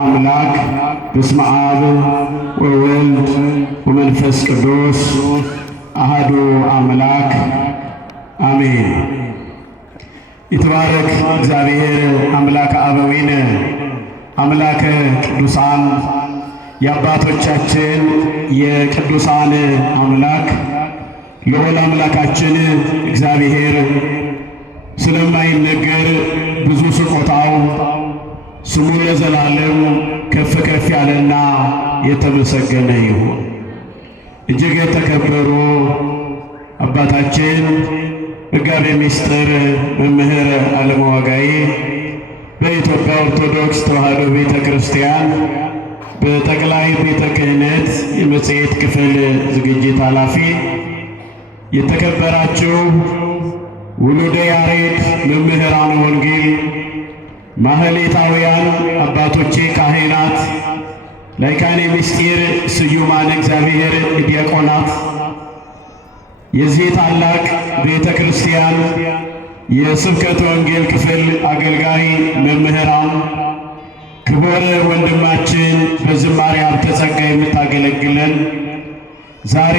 አምላክ በስመ አብ ወወልድ ወመንፈስ ቅዱስ አሐዱ አምላክ አሜን። ይትባረክ እግዚአብሔር አምላከ አበዊነ አምላከ ቅዱሳን የአባቶቻችን የቅዱሳን አምላክ ልዑል አምላካችን እግዚአብሔር ስለማይነገር ብዙ ስጦታው ስሙ ለዘላለም ከፍ ከፍ ያለና የተመሰገነ ይሁን። እጅግ የተከበሩ አባታችን መጋቤ ምስጢር መምህር አለማዋጋዬ በኢትዮጵያ ኦርቶዶክስ ተዋሕዶ ቤተ ክርስቲያን በጠቅላይ ቤተ ክህነት የመጽሔት ክፍል ዝግጅት ኃላፊ፣ የተከበራችሁ ውሉደ ያሬድ መምህራን ወንጌል፣ ማህሌታውያን አባቶቼ ካህናት፣ ላይካኔ ምስጢር ስዩማን እግዚአብሔር ዲያቆናት፣ የዚህ ታላቅ ቤተ ክርስቲያን የስብከተ ወንጌል ክፍል አገልጋይ መምህራን፣ ክቡር ወንድማችን በዝማሬ ሀብተ ጸጋ የምታገለግለን ዛሬ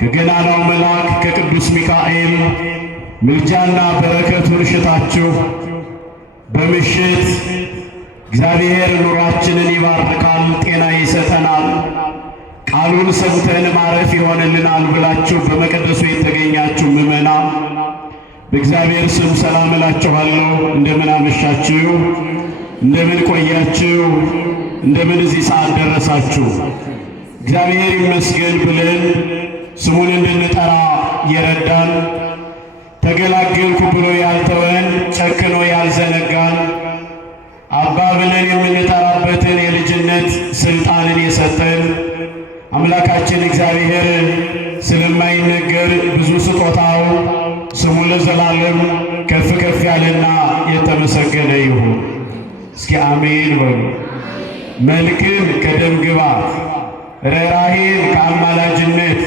ከገናናው መልአክ ከቅዱስ ሚካኤል ምልጃና በረከቱን ሽታችሁ በምሽት እግዚአብሔር ኑሯችንን ይባርካል፣ ጤና ይሰጠናል፣ ቃሉን ሰምተን ማረፍ ይሆንልናል ብላችሁ በመቅደሱ የተገኛችሁ ምእመናን በእግዚአብሔር ስም ሰላም እላችኋለሁ። እንደምን አመሻችሁ? እንደምን ቆያችሁ? እንደምን እዚህ ሰዓት ደረሳችሁ? እግዚአብሔር ይመስገን ብለን ስሙን እንድንጠራ የረዳን፣ ተገላገልኩ ብሎ ያልተወን፣ ጨክኖ ያልዘነጋን፣ አባ ብለን የምንጠራበትን የልጅነት ስልጣንን የሰጠን አምላካችን እግዚአብሔር ስለማይነገር ብዙ ስጦታው ስሙ ለዘላለም ከፍ ከፍ ያለና የተመሰገነ ይሁን። እስኪ አሜን በሉ። መልክን ከደም ግባት፣ ርኅራኄን ከአማላጅነት፣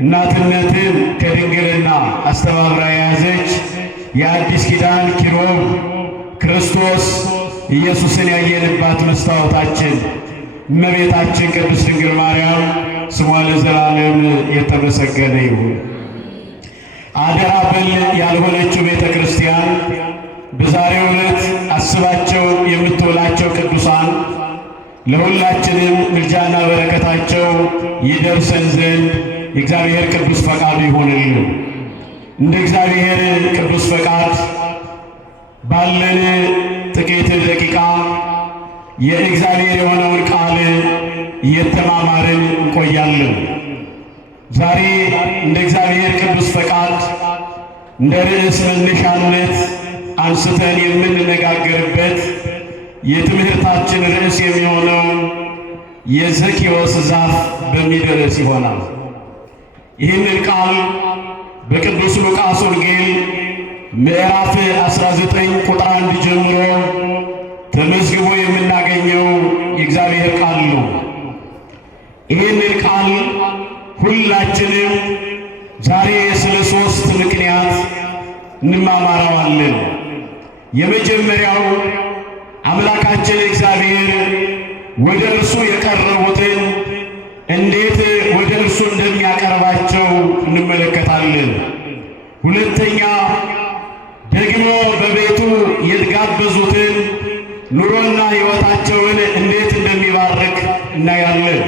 እናትነትን ከድንግልና አስተባብራ የያዘች የአዲስ ኪዳን ኪሩብ ክርስቶስ ኢየሱስን ያየንባት መስታወታችን እመቤታችን ቅድስት ድንግል ማርያም ስሟ ለዘላለም የተመሰገነ ይሁን። አደራ በል ያልሆነችው ቤተ ክርስቲያን በዛሬው ዕለት አስባቸው የምትውላቸው ቅዱሳን ለሁላችንም ምልጃና በረከታቸው ይደርሰን ዘንድ የእግዚአብሔር ቅዱስ ፈቃዱ ይሆንልን። እንደ እግዚአብሔር ቅዱስ ፈቃድ ባለን ጥቂት ደቂቃ የእግዚአብሔር የሆነውን ቃል እየተማማርን እንቆያለን። ዛሬ እንደ እግዚአብሔር ቅዱስ ፈቃድ እንደ ርዕስ መነሻነት አንስተን የምንነጋገርበት የትምህርታችን ርዕስ የሚሆነው የዘኬዎስ ዛፍ በሚል ርዕስ ይሆናል። ይህንን ቃል በቅዱስ ሉቃስ ወንጌል ምዕራፍ 19 ቁጥር 1 ጀምሮ ተመዝግቦ የምናገኘው የእግዚአብሔር ቃል ነው። ይህንን ቃል ሁላችንም ዛሬ ስለ ሦስት ምክንያት እንማማረዋለን። የመጀመሪያው አምላካችን እግዚአብሔር ወደ እርሱ የቀረቡትን እንዴት ወደ እርሱ እንደሚያቀርባቸው እንመለከታለን። ሁለተኛ ደግሞ በቤቱ የተጋበዙትን ኑሮና ሕይወታቸውን እንዴት እንደሚባርክ እናያለን።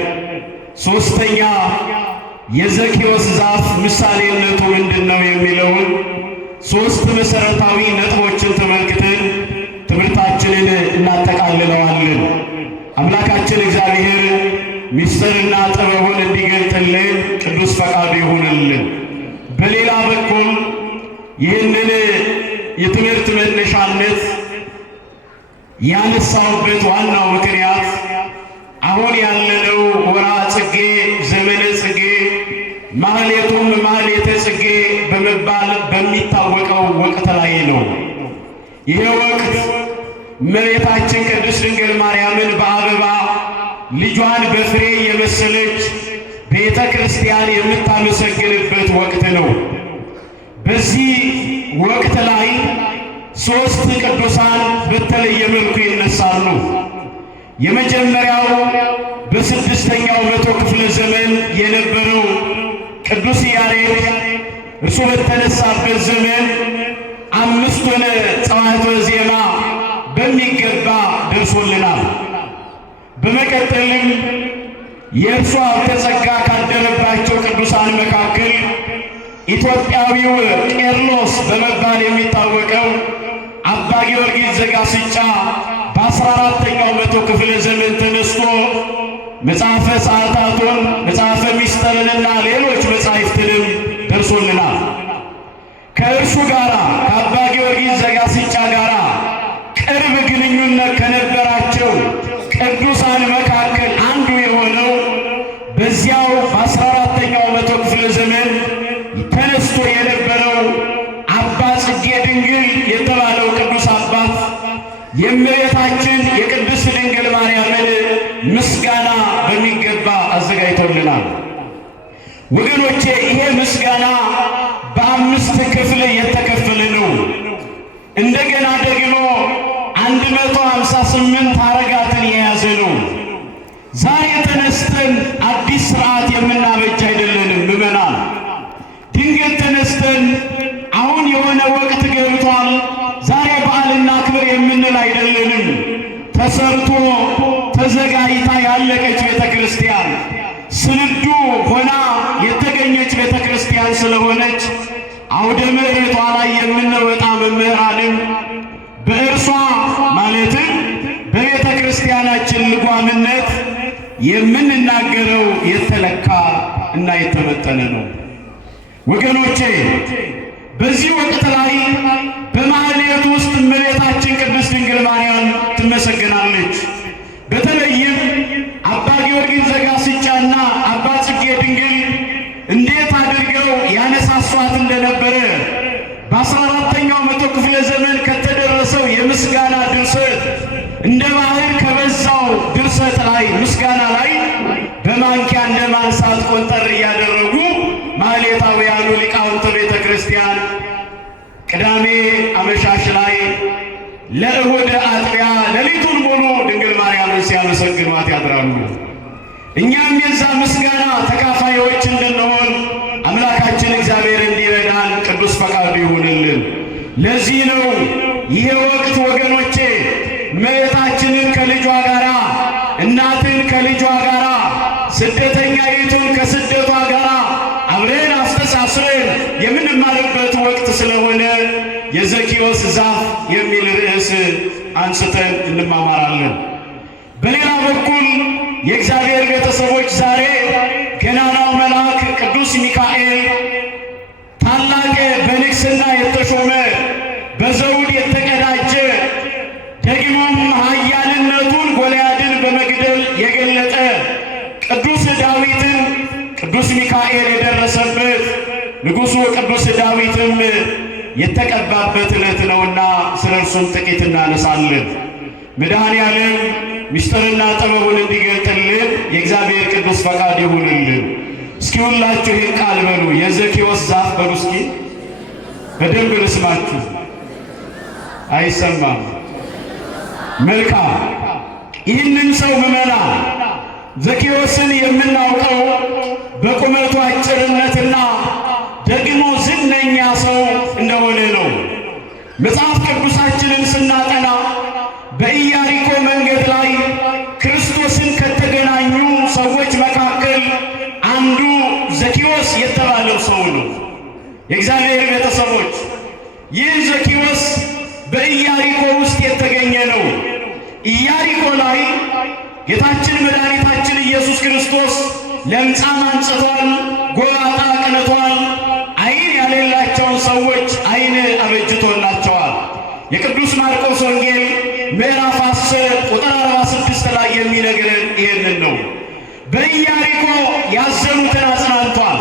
ሦስተኛ የዘኬዎስ ዛፍ ምሳሌነቱ ምንድነው የሚለውን ሦስት መሠረታዊ ነጥቦችን ተመልክተን ትምህርታችንን እናጠቃልለዋለን። አምላካችን እግዚአብሔር ምስጢርና ጥበቡን እንዲገልጥልን ቅዱስ ፈቃዱ ይሁንልን። በሌላ በኩል ይህንን የትምህርት መነሻነት ያነሳውበት ዋናው ምክንያት አሁን ያለነው ወርኃ ጽጌ፣ ዘመነ ጽጌ፣ ማህሌቱም ማህሌተ ጽጌ በመባል በሚታወቀው ወቅት ላይ ነው። ይሄ ወቅት እመቤታችን ቅድስት ድንግል ማርያምን በአበባ ልጇን በፍሬ የመሰለች ቤተ ክርስቲያን የምታመሰግንበት ወቅት ነው። በዚህ ወቅት ላይ ሦስት ቅዱሳን በተለየ መልኩ ይነሳሉ። የመጀመሪያው በስድስተኛው መቶ ክፍለ ዘመን የነበረው ቅዱስ ያሬድ እርሱ በተነሳበት ዘመን አምስቱን ጸዋትወ ዜማ በሚገባ ደርሶልናል። በመቀጠልም የእርሱ ሀብተ ጸጋ ካደረባቸው ቅዱሳን መካከል ኢትዮጵያዊው ቄርሎስ በመባል የሚታወቀው አባ ጊዮርጊስ ዘጋስጫ በ14ኛው መቶ ክፍለ ዘመን ተነስቶ መጽሐፈ ሰዓታቱን መጽሐፈ ሚስጥርንና ሌሎች መጻሕፍትንም ደርሶልናል። ከእርሱ ጋር ከአባ ጊዮርጊስ ዘጋስጫ ጋር ቅርብ ግንኙነት ከነበራቸው ቅዱሳን መካከል አንዱ የሆነው በዚያው በ14ኛው መቶ ክፍለ ዘመን ተነስቶ የነበረው አባ ጽጌ ድንግል የተባለው ቅዱስ አባት የእመቤታችን የቅድስት ድንግል ማርያምን ምስጋና በሚገባ አዘጋጅቶልናል። ወገኖቼ ይሄ ምስጋና በአምስት ክፍል የተከፈለ ነው። እንደገና ደግሞ 158 ሐረጋትን የያዘ ነው። ዛሬ ተነስተን አዲስ ስርዓት የምናበጅ አይደለንም ምዕመናን። ድንገት ተነስተን አሁን የሆነ ወቅት ገብቷል ዛሬ በዓልና ክብር የምንል አይደለንም። ተሰርቶ ተዘጋጅታ ያለቀች ቤተ ክርስቲያን ስንዱ ሆና የተገኘች ቤተ ክርስቲያን ስለሆነች አውደ ምሕረቷ ላይ የምንወጣ መምህራንም በእርሷ ማለትም በቤተ ክርስቲያናችን ልጓምነት የምንናገረው የተለካ እና የተመጠነ ነው። ወገኖቼ በዚህ ወቅት ላይ በማህሌት ውስጥ እመቤታችን ቅድስት ድንግል ማርያም ትመሰገናለች። በተለይም አባ ጊዮርጊስ ዘጋስጫና አባ ጽጌ ድንግል እንዴት አድርገው ያነሳሷት እንደነበረ በ14ኛው መቶ ክፍለ ዘመን ከተደረሰው የምስጋና ድርሰት እንደ ባህር ከበዛው ድርሰት ላይ ምስጋና ላይ በማንኪያ እንደ ማንሳት ቆንጠር እያደረጉ ማህሌታውያኑ ሊቃውንተ ቤተ ክርስቲያን ቅዳሜ አመሻሽ ላይ ለእሁድ አጥቢያ ሌሊቱን ሙሉ ድንግል ማርያምን ሲያመሰግኗት ያድራሉ። እኛም የዛ ምስጋና ተካፋዮች እንድንሆን አምላካችን እግዚአብሔር እንዲረዳን ቅዱስ ፈቃዱ ይሁንልን። ለዚህ ነው ይሄ ወቅት ወገኖቼ እመቤታችንን ከልጇ ጋራ እናትን ከልጇ ጋራ ስደተኛይቱን ከስደቷ ጋራ አብረን አስተሳስረን የምንማርበት ወቅት ስለሆነ የዘኪዎስ ዛፍ የሚል ርዕስ አንስተን እንማማራለን። በሌላ በኩል የእግዚአብሔር ቤተሰቦች ዛሬ ገናናው መልአክ ቅዱስ ሚካኤል ታላቅ በንግሥና የተሾመ በዘውድ የተቀዳጀ ደግሞም ኃያልነቱን ጎልያድን በመግደል የገለጠ ቅዱስ ዳዊትን ቅዱስ ሚካኤል የደረሰበት ንጉሡ ቅዱስ ዳዊትም የተቀባበት ዕለት ነውና ስለ እርሱም ጥቂት እናነሳለን። መድኃኔዓለም ምስጢርና ጥበቡን እንዲገልጥልን የእግዚአብሔር ቅዱስ ፈቃድ ይሁንልን። እስኪ ሁላችሁ ይህን ቃል በሉ። የዘኪዎስ ዛፍ በሉ እስኪ በደንብ ልስማችሁ። አይሰማም? መልካም። ይህንን ሰው ምዕመናን ዘኪዎስን የምናውቀው በቁመቱ አጭርነትና ደግሞ ዝነኛ ሰው እንደሆነ ነው። መጽሐፍ ቅዱሳችንን ስናጠና በኢያሪኮ መንገድ ላይ ክርስቶስን ከተገናኙ ሰዎች መካከል አንዱ ዘኪዎስ የተባለው ሰው ነው። የእግዚአብሔር ቤተሰቦች ይህ ዘኪዎስ በኢያሪኮ ውስጥ የተገኘ ነው። ኢያሪኮ ላይ ጌታችን መድኃኒታችን ኢየሱስ ክርስቶስ ለምጻም አንጽቷል፣ ጎባጣ አቅንቷል፣ ዓይን ያሌላቸውን ሰዎች ዓይን አበጅቶላቸዋል። የቅዱስ ማርቆስ ወንጌል ምዕራፍ 10 ቁጥር 46 ላይ የሚነግረን ይህንን ነው። በኢያሪኮ ያዘኑትን አጽናንቷል።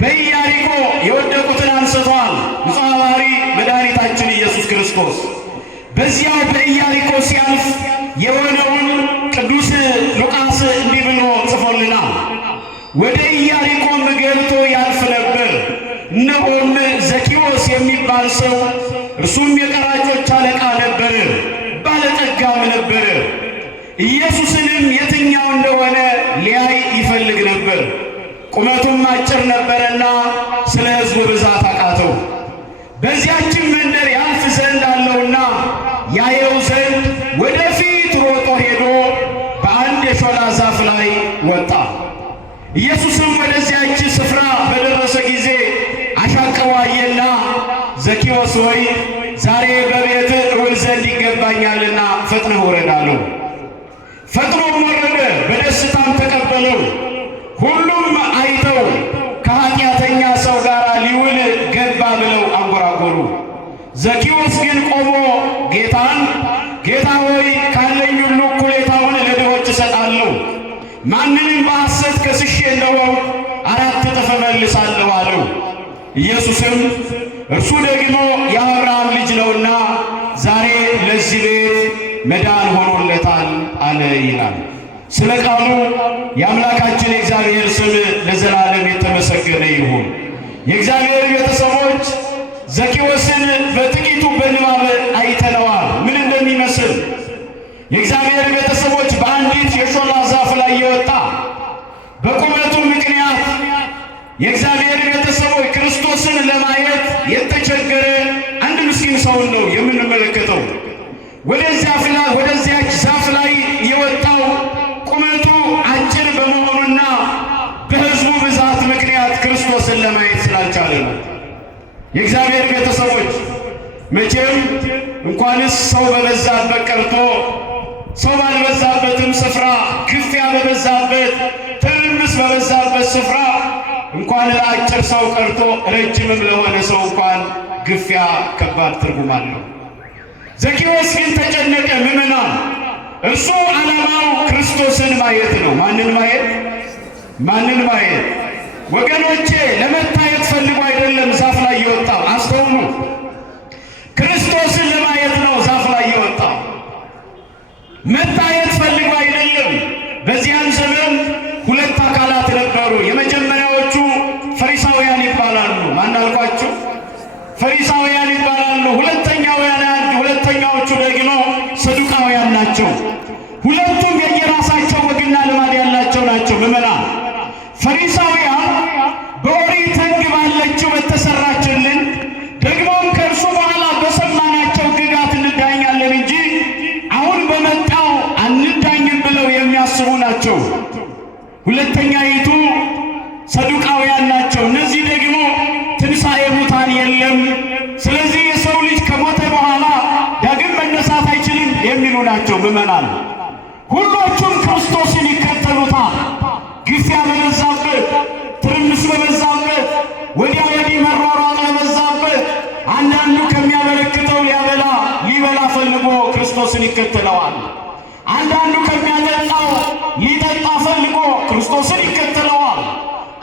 በኢያሪኮ የወደቁትን አንስቷል። ንጹሐ ባሕርይ መድኃኒታችን ኢየሱስ ክርስቶስ በዚያው በኢያሪኮ ሲያልፍ የሆነውን ቅዱስ ሉቃስ እንዲህ ብሎ ጽፎልናል። ወደ ኢያሪኮም ገብቶ ያልፍ ነበር። እነሆም ዘኪዎስ የሚባል ሰው እርሱም የቀራጮች አለቃ ነበር፣ ባለጠጋም ነበር። ኢየሱስንም የትኛው እንደሆነ ሊያይ ይፈልግ ነበር። ቁመቱም አጭር ነበረና ስለ ሕዝቡ ብዛት አቃተው። በዚያችን መንደር ያልፍ ዘንድ አለውና ያየው ዘንድ ወደፊት ሮጦ ሄዶ በአንድ የሾላ ዛፍ ላይ ወጣ። ኢየሱስም ወደዚያች ስፍራ በደረሰ ጊዜ አሻቅቦ አየና፣ ዘኬዎስ ሆይ ዛሬ በቤት እውል ዘንድ ይገባኛልና ፈጥነህ ውረድ አለው። ፈጥኖም ወረደ፣ በደስታም ተቀበለው። ሁሉም አይተው ከኃጢአተኛ ሰው ጋር ሊውል ገባ ብለው አንጎራጎሩ። ዘኬዎስ ግን ቆሞ ጌታን፣ ጌታ ሆይ ካለኝ ሁሉ እኩሌታውን ለድሆች እሰጣለሁ፣ ማንንም በሐሰት ከስሼ እንደሆንኩ 4 እጥፍ እመልሳለሁ አለው። ኢየሱስም እርሱ ደግሞ የአብርሃም ልጅ ነውና ዛሬ ለዚህ ቤት መዳን ሆኖለታል አለ ይላል። ስለ ቃሉ የአምላካችን የእግዚአብሔር ስም ለዘላለም የተመሰገነ ይሁን። የእግዚአብሔር ቤተሰቦች ዘኬዎስን በጥቂቱ በንባብ አይተነዋል ምን እንደሚመስል። የእግዚአብሔር ቤተሰቦች በአንዲት የሾላ ዛፍ ላይ የወጣ በቁመቱ ምክንያት የእግዚአብሔር ቤተሰቦች ክርስቶስን ለማየት የተቸገረ አንድ ምስኪን ሰውን ነው የምንመለከተው። ወደዚያች ዛፍ ላይ የወጣው ቁመቱ አጭር በመሆኑና በሕዝቡ ብዛት ምክንያት ክርስቶስን ለማየት ስላልቻለ ነው። የእግዚአብሔር ቤተሰቦች መቼም እንኳንስ ሰው በበዛበት ቀርቶ ሰው ባልበዛበትም ስፍራ፣ ግፊያ በበዛበት ትርምስ በበዛበት ስፍራ እንኳን ለአጭር ሰው ቀርቶ ረጅምም ለሆነ ሰው እንኳን ግፊያ ከባድ ትርጉም አለው። ዘኬዎስ ግን ተጨነቀ። ምዕመናን፣ እርሱ ዓላማው ክርስቶስን ማየት ነው። ማንን ማየት? ማንን ማየት? ወገኖቼ ለመታየት ፈልጎ አይደለም ዛፍ ላይ የወጣው። አስተውሉ። ክርስቶስን ለማየት ነው ዛፍ ላይ የወጣው። መታየት ፈልጎ አይደለም። በዚያን ዘመን 2 አካላት ነበሩ። የመጀመሪያዎቹ ፈሪሳውያን ይባላሉ። ማን አልኳችሁ? ፈሪሳውያን ይባላሉ። ሁለተኛዎቹ ደግሞ ሰዱቃውያን ናቸው። ሁለቱም የየራሳቸው ወግና ልማድ ያላቸው ናቸው። ምዕመናን፣ ፈሪሳውያን በኦሪት ሕግ ባለችው በተሰራችልን ደግሞም ከእርሱ በኋላ በሰማናቸው ሕግጋት እንዳኛለን እንጂ አሁን በመጣው አንዳኝም ብለው የሚያስቡ ናቸው። ሁለተኛይቱ ሰዱቃውያን ናቸው። እነዚህ ደግሞ ትንሣኤ ሙታን የለም፣ ስለዚህ የሰው ልጅ ከሞተ በኋላ ዳግም መነሳት አይችልም የሚሉ ናቸው። ምዕመናን፣ ሁሎቹም ክርስቶስን ይከተሉታል። ግፊያ በበዛበት፣ ትርምስ በበዛበት፣ ወዲያ ወዲህ መሯሯጥ በበዛበት አንዳንዱ ከሚያበረክተው ሊበላ ፈልጎ ክርስቶስን ይከተለዋል። አንዳንዱ ከሚያጠጣው ሊጠጣ ፈልጎ ክርስቶስን ይከተለዋል።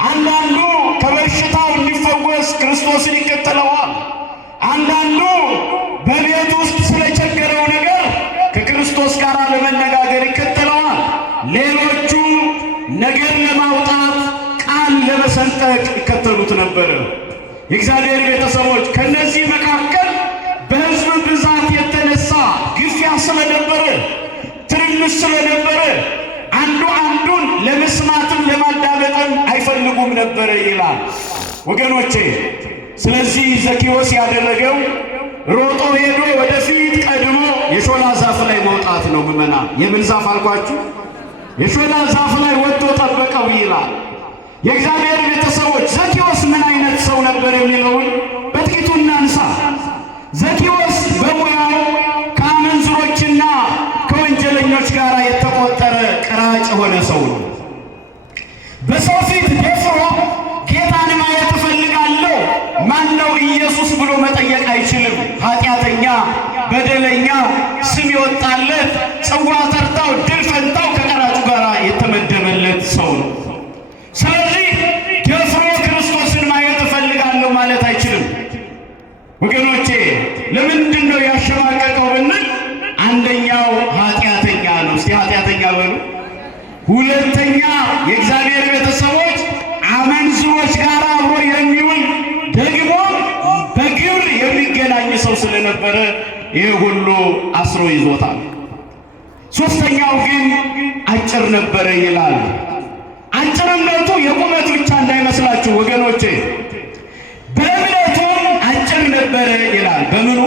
አንዳንዱ ከበሽታው እንዲፈወስ ክርስቶስን ይከተለዋል። አንዳንዱ በቤት ውስጥ ስለቸገረው ነገር ከክርስቶስ ጋር ለመነጋገር ይከተለዋል። ሌሎቹ ነገር ለማውጣት ቃል ለመሰንጠቅ ይከተሉት ነበር። የእግዚአብሔር ቤተሰቦች ከነዚህ መካከል በሕዝብ ብዛት የተነሳ ግፊያ ስለነበረ፣ ትርምስ ስለነበረ አንዱ አንዱን ለመስማትም ለማዳመጥም አይፈልጉም ነበር ይላል ወገኖቼ። ስለዚህ ዘኬዎስ ያደረገው ሮጦ ሄዶ ወደፊት ቀድሞ የሾላ ዛፍ ላይ መውጣት ነው። ምዕመናን፣ የምን ዛፍ አልኳችሁ? የሾላ ዛፍ ላይ ወጥቶ ጠበቀው ይላል። የእግዚአብሔር ቤተሰቦች ዘኬዎስ ምን አይነት ሰው ነበር የሚለውን በጥቂቱ እናንሳ። ዘኬዎስ በሙያው ከአመንዝሮችና ከወንጀለኞች ጋር የተቆጠረ ቀራጭ የሆነ ሰው ነው። በሰው ፊት ደፍሮ ጌታን ማየት እፈልጋለሁ ማን ነው ኢየሱስ ብሎ መጠየቅ አይችልም። ኃጢአተኛ፣ በደለኛ፣ ስም የወጣለት፣ ጽዋ ተርታው ድል ፈንታው ከቀራጩ ጋር የተመደበለት ሰው ነው። ስለዚህ ደፍሮ ክርስቶስን ማየት እፈልጋለሁ ማለት አይችልም። ወገኖቼ፣ ለምንድን ነው ያሸማቀቀው ብንል አንደኛው ኃጢአተኛ ነው። እስቲ ኃጢአተኛ በሉ። ሁለተኛ የእግዚአብሔር ቤተሰቦች አመንዝሮች ጋር አብሮ የሚውል ደግሞ በግብር የሚገናኝ ሰው ስለነበረ ይህ ሁሉ አስሮ ይዞታል። ሶስተኛው ግን አጭር ነበረ ይላል። አጭርነቱ የቁመት ብቻ እንዳይመስላችሁ ወገኖቼ፣ በእምነቱም አጭር ነበረ ይላል። በምኑ?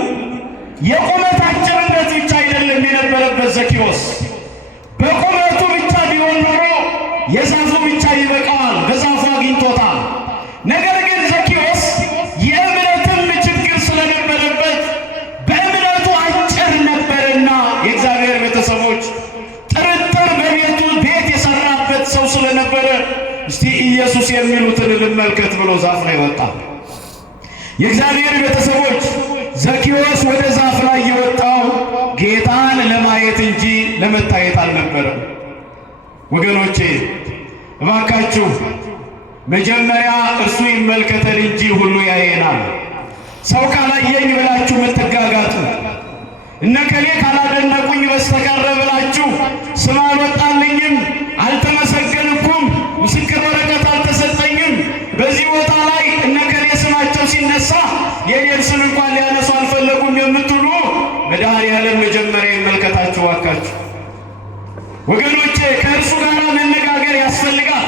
የቁመት አጭርነት ብቻ አይደለም የነበረበት ዘኬዎስ። በቁመቱ ብቻ ቢሆን ኖሮ የዛፉ ብቻ ይበቃዋል፣ በዛፉ አግኝቶታል። ነገር ግን ዘኬዎስ የእምነትም ችግር ስለነበረበት በእምነቱ አጭር ነበርና የእግዚአብሔር ቤተሰቦች ጥርጥር በቤቱ ቤት የሰራበት ሰው ስለነበረ እስቲ ኢየሱስ የሚሉትን ልመልከት ብሎ ዛፍ ላይ ወጣ። የእግዚአብሔር ቤተሰቦች ዘኬዎስ ወደ ዛፍ ላይ የወጣው ጌታን ለማየት እንጂ ለመታየት አልነበረም። ወገኖቼ እባካችሁ መጀመሪያ እርሱ ይመልከተን እንጂ ሁሉ ያየናል። ሰው ካላየኝ ብላችሁ የምትጋጋጡ እነከሌ ካላደነቁኝ በስተቀር ብላችሁ ስም አልወጣልኝም፣ አልተመሰገንኩም፣ ምስክር ወረቀት አልተሰጠኝም፣ በዚህ ቦታ ላይ እነከሌ ስማቸው ሲነሳ የኔን ስም እንኳን ሊያነሱ አልፈለጉም የምትሉ መድኃኔዓለም መጀመሪያ ይመልከታችሁ እባካችሁ። ወገኖቼ ከእርሱ ጋር መነጋገር ያስፈልጋል።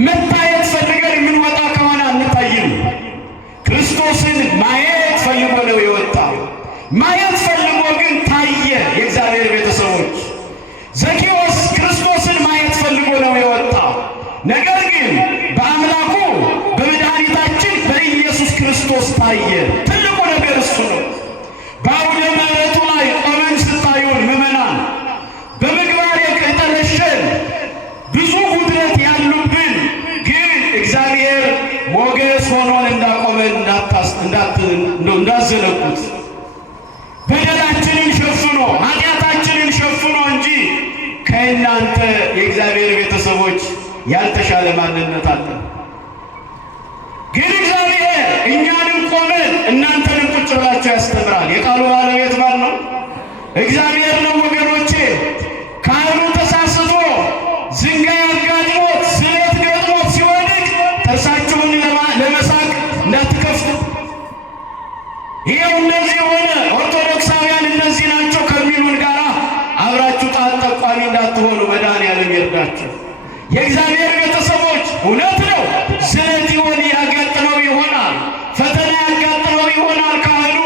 መታየት ፈልገን የምንወጣ ከሆነ አንታይም። ክርስቶስን ማየት ፈልጎ ነው የወጣው። ማየት ፈልጎ ግን ታየ። የእግዚአብሔር ቤተሰቦች ዘኬዎስ ክርስቶስን ማየት ፈልጎ ነው የወጣው። ነገር ግን በአምላኩ በመድኃኒታችን በኢየሱስ ክርስቶስ ታየ። ትልቁ ነገር እሱ ነው። በአውደ ምሕረቱ ላይ ቆመን ስታዩን ምዕመናን በምግባር የቀጠለሸን ብዙ ጉድለት ያሉብን ግን እግዚአብሔር ሞገስ ሆኖን እንዳቆመን እንዳዘነጉት በደላችንን ሸፍኖ ኃጢአታችንን ሸፍኖ እንጂ ከእናንተ የእግዚአብሔር ቤተሰቦች ያልተሻለ ማንነት አለ። ግን እግዚአብሔር እኛንም ቆመን እናንተንም ቁጭ ብላችሁ ያስተምራል። የቃሉ ባለቤት ማን ነው? እግዚአብሔር ነው ወገኖቼ። ካህኑ ተሳስቶ ዝንጋይ አጋጥሞት ስለት ገጥሞት ሲወድቅ ጥርሳችሁን ለመሳቅ እንዳትከፍቱ። ይኸው እንደዚህ ሆነ። ኦርቶዶክሳውያን እነዚህ ናቸው ከሚሉን ጋር አብራችሁ ጣት ጠቋሚ እንዳትሆኑ መድኃኔዓለም ይርዳችሁ። የእግዚአብሔር ቤተሰቦች እውነት ነው ስለት ይሆን ያጋጥመው ይሆናል፣ ፈተና ያጋጥመው ይሆናል። ካህኑ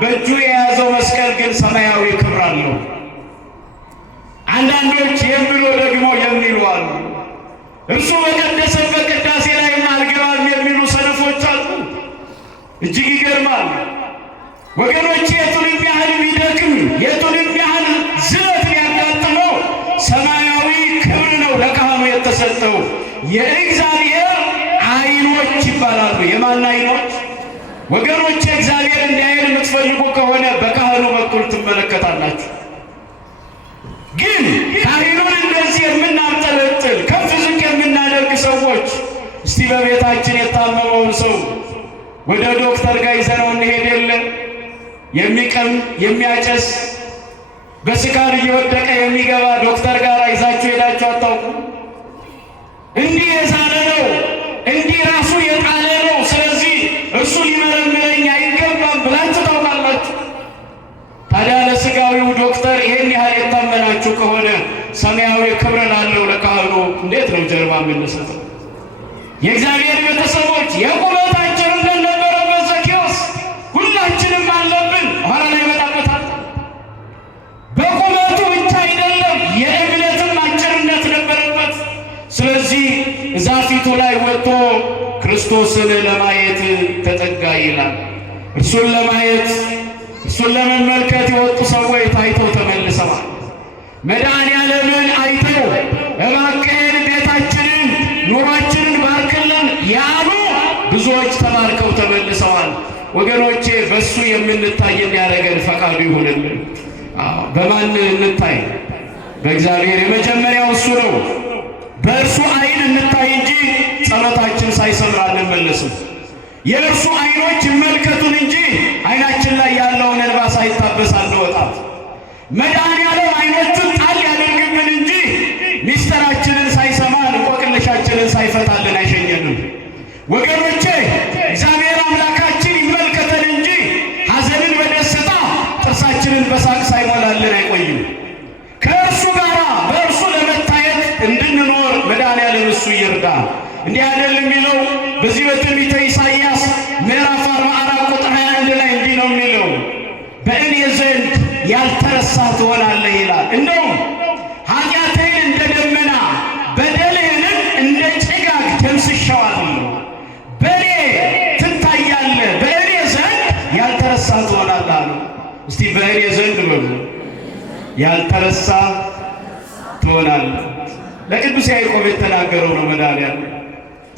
በእጁ የያዘው መስቀል ግን ሰማያዊ ክብር አለው። አንዳንዶች የሚሉ ደግሞ የሚሉ አሉ። እርሱ በቀደሰበት ቅዳሴ ላይ አልገባም የሚሉ ሰነፎች አሉ። እጅግ ይገርማል ወገኖች። የቱንም ያህል ቢደክም የቱንም ያህል ዝለት ቢያጋጥመው ሰማያዊ ክብር ነው ለካህኑ የተሰጠው። የእግዚአብሔር ዓይኖች ይባላሉ። የማን ዓይኖች ወገኖች? እግዚአብሔር እንዲያየን የምትፈልጉ ከሆነ በካህኑ በኩል ትመለከታላችሁ። ግን ካህኑን እንደዚህ የምናንጠለጥል ከፍ ዝቅ የምናደርግ ሰዎች እስቲ በቤታችን የታመመውን ሰው ወደ ዶክተር ጋር ይዘነው እንሄድ የለን? የሚቀም የሚያጨስ በስካር እየወደቀ የሚገባ ዶክተር ጋር ይዛችሁ ሄዳችሁ አታውቁም? እንዲህ የዛለ ነው፣ እንዲህ ራሱ የጣለ ነው፣ ስለዚህ እርሱ ሊመረምረኝ አይገባም ብላችሁ ታውቃላችሁ? ታዲያ ለስጋዊው ዶክተር ይሄን ያህል የታመናችሁ ከሆነ ሰማያዊ ክብር ላለው ለካህኑ እንዴት ነው ጀርባ የምንሰጠው? የእግዚአብሔር ቤተሰቦች የቁመታችን እንደነበረበት ዘኬዎስ ሁላችንም አለብን። ኋላ ላይ ይመጣበታል። በቁመቱ ብቻ አይደለም የእምነትም አጭርነት ነበረበት። ስለዚህ እዛ ፊቱ ላይ ወጥቶ ክርስቶስን ለማየት ተጠጋ ይላል። እርሱን ለማየት እርሱን ለመመልከት የወጡ ሰዎች ታይተው ተመልሰዋል። መድኃኔዓለምን አይተው እባክህን ቤታችንን ኑሯችንን ባርክልን ያሉ ብዙዎች ተባርከው ተመልሰዋል። ወገኖቼ በእሱ የምንታይ እንዲያደርገን ፈቃዱ ይሁንልን። በማን እንታይ? በእግዚአብሔር። የመጀመሪያው እሱ ነው። በእርሱ ዓይን እንታይ እንጂ ጸሎታችን ሳይሰምር አንመለስም። የእርሱ ዓይኖች ይመልከቱን እንጂ ዓይናችን ላይ ያለውን እንባ ሳይታበስ አንወጣም። መድኃኔዓለም ዓይኖቹን ጣል ያደርግብን እንጂ ሚስጥራችንን ሳይሰማ እንቆቅልሻችንን ሳይፈታልን አይሸኘንም። ወገኖቼ እግዚአብሔር አምላካችን ይመልከተን እንጂ ሐዘንን በደስታ ጥርሳችንን በሳቅ ሳይሞላልን አይቆይም። ከእርሱ እንዲህ አይደል የሚለው በዚህ በትንቢተ ኢሳይያስ ምዕራፍ 44 ቁጥር 21 ላይ እንዲህ ነው የሚለው በእኔ ዘንድ ያልተረሳ ትሆናለህ ይላል። እንደውም ኃጢአትህን እንደ ደመና በደልህንም እንደ ጭጋግ ደምስሼዋለሁ። በእኔ ትታያለህ፣ በእኔ ዘንድ ያልተረሳ ትሆናለህ አሉ። እስቲ በእኔ ዘንድ በሉ ያልተረሳ ትሆናለህ። ለቅዱስ ያዕቆብ የተናገረው ነው መድኃኒዓለም።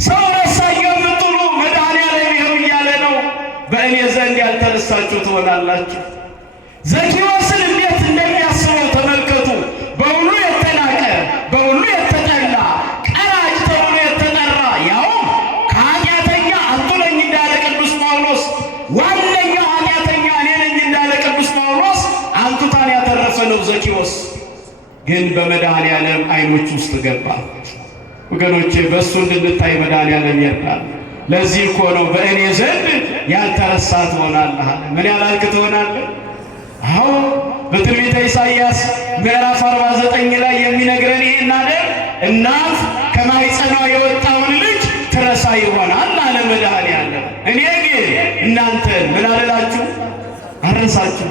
ሰው ረሳኝ የምትሉ መድኃኒዓለም ይኸው እያለ ነው፣ በእኔ ዘንድ ያልተረሳችሁ ትሆናላችሁ። ዘኪዎስን እንዴት እንደሚያስበው ተመልከቱ። በሁሉ የተናቀ በሁሉ የተጠላ ቀራጭ ተብሎ የተጠራ ያውም ከኃጢአተኛ አትለኝ እንዳለ ቅዱስ ጳውሎስ፣ ዋነኛው ኃጢአተኛ እኔ ነኝ እንዳለ ቅዱስ ጳውሎስ አንቱታን ያተረፈ ነው ዘኪዎስ። ግን በመድኃኒዓለም ዓይኖች ውስጥ ገባ። ወገኖቼ በእሱ እንድንታይ መድኃኒዓለም ይርዳል። ለዚህ እኮ ነው በእኔ ዘንድ ያልተረሳ ትሆናለህ። ምን ያላልክ ትሆናለህ? አዎ በትንቢተ ኢሳይያስ ምዕራፍ 49 ላይ የሚነግረን ይሄን አይደል? እናት ከማኅፀኗ የወጣውን ልጅ ትረሳ ይሆናል አለ መድኃኒዓለም። እኔ ግን እናንተን ምን አልላችሁ አልረሳችሁ።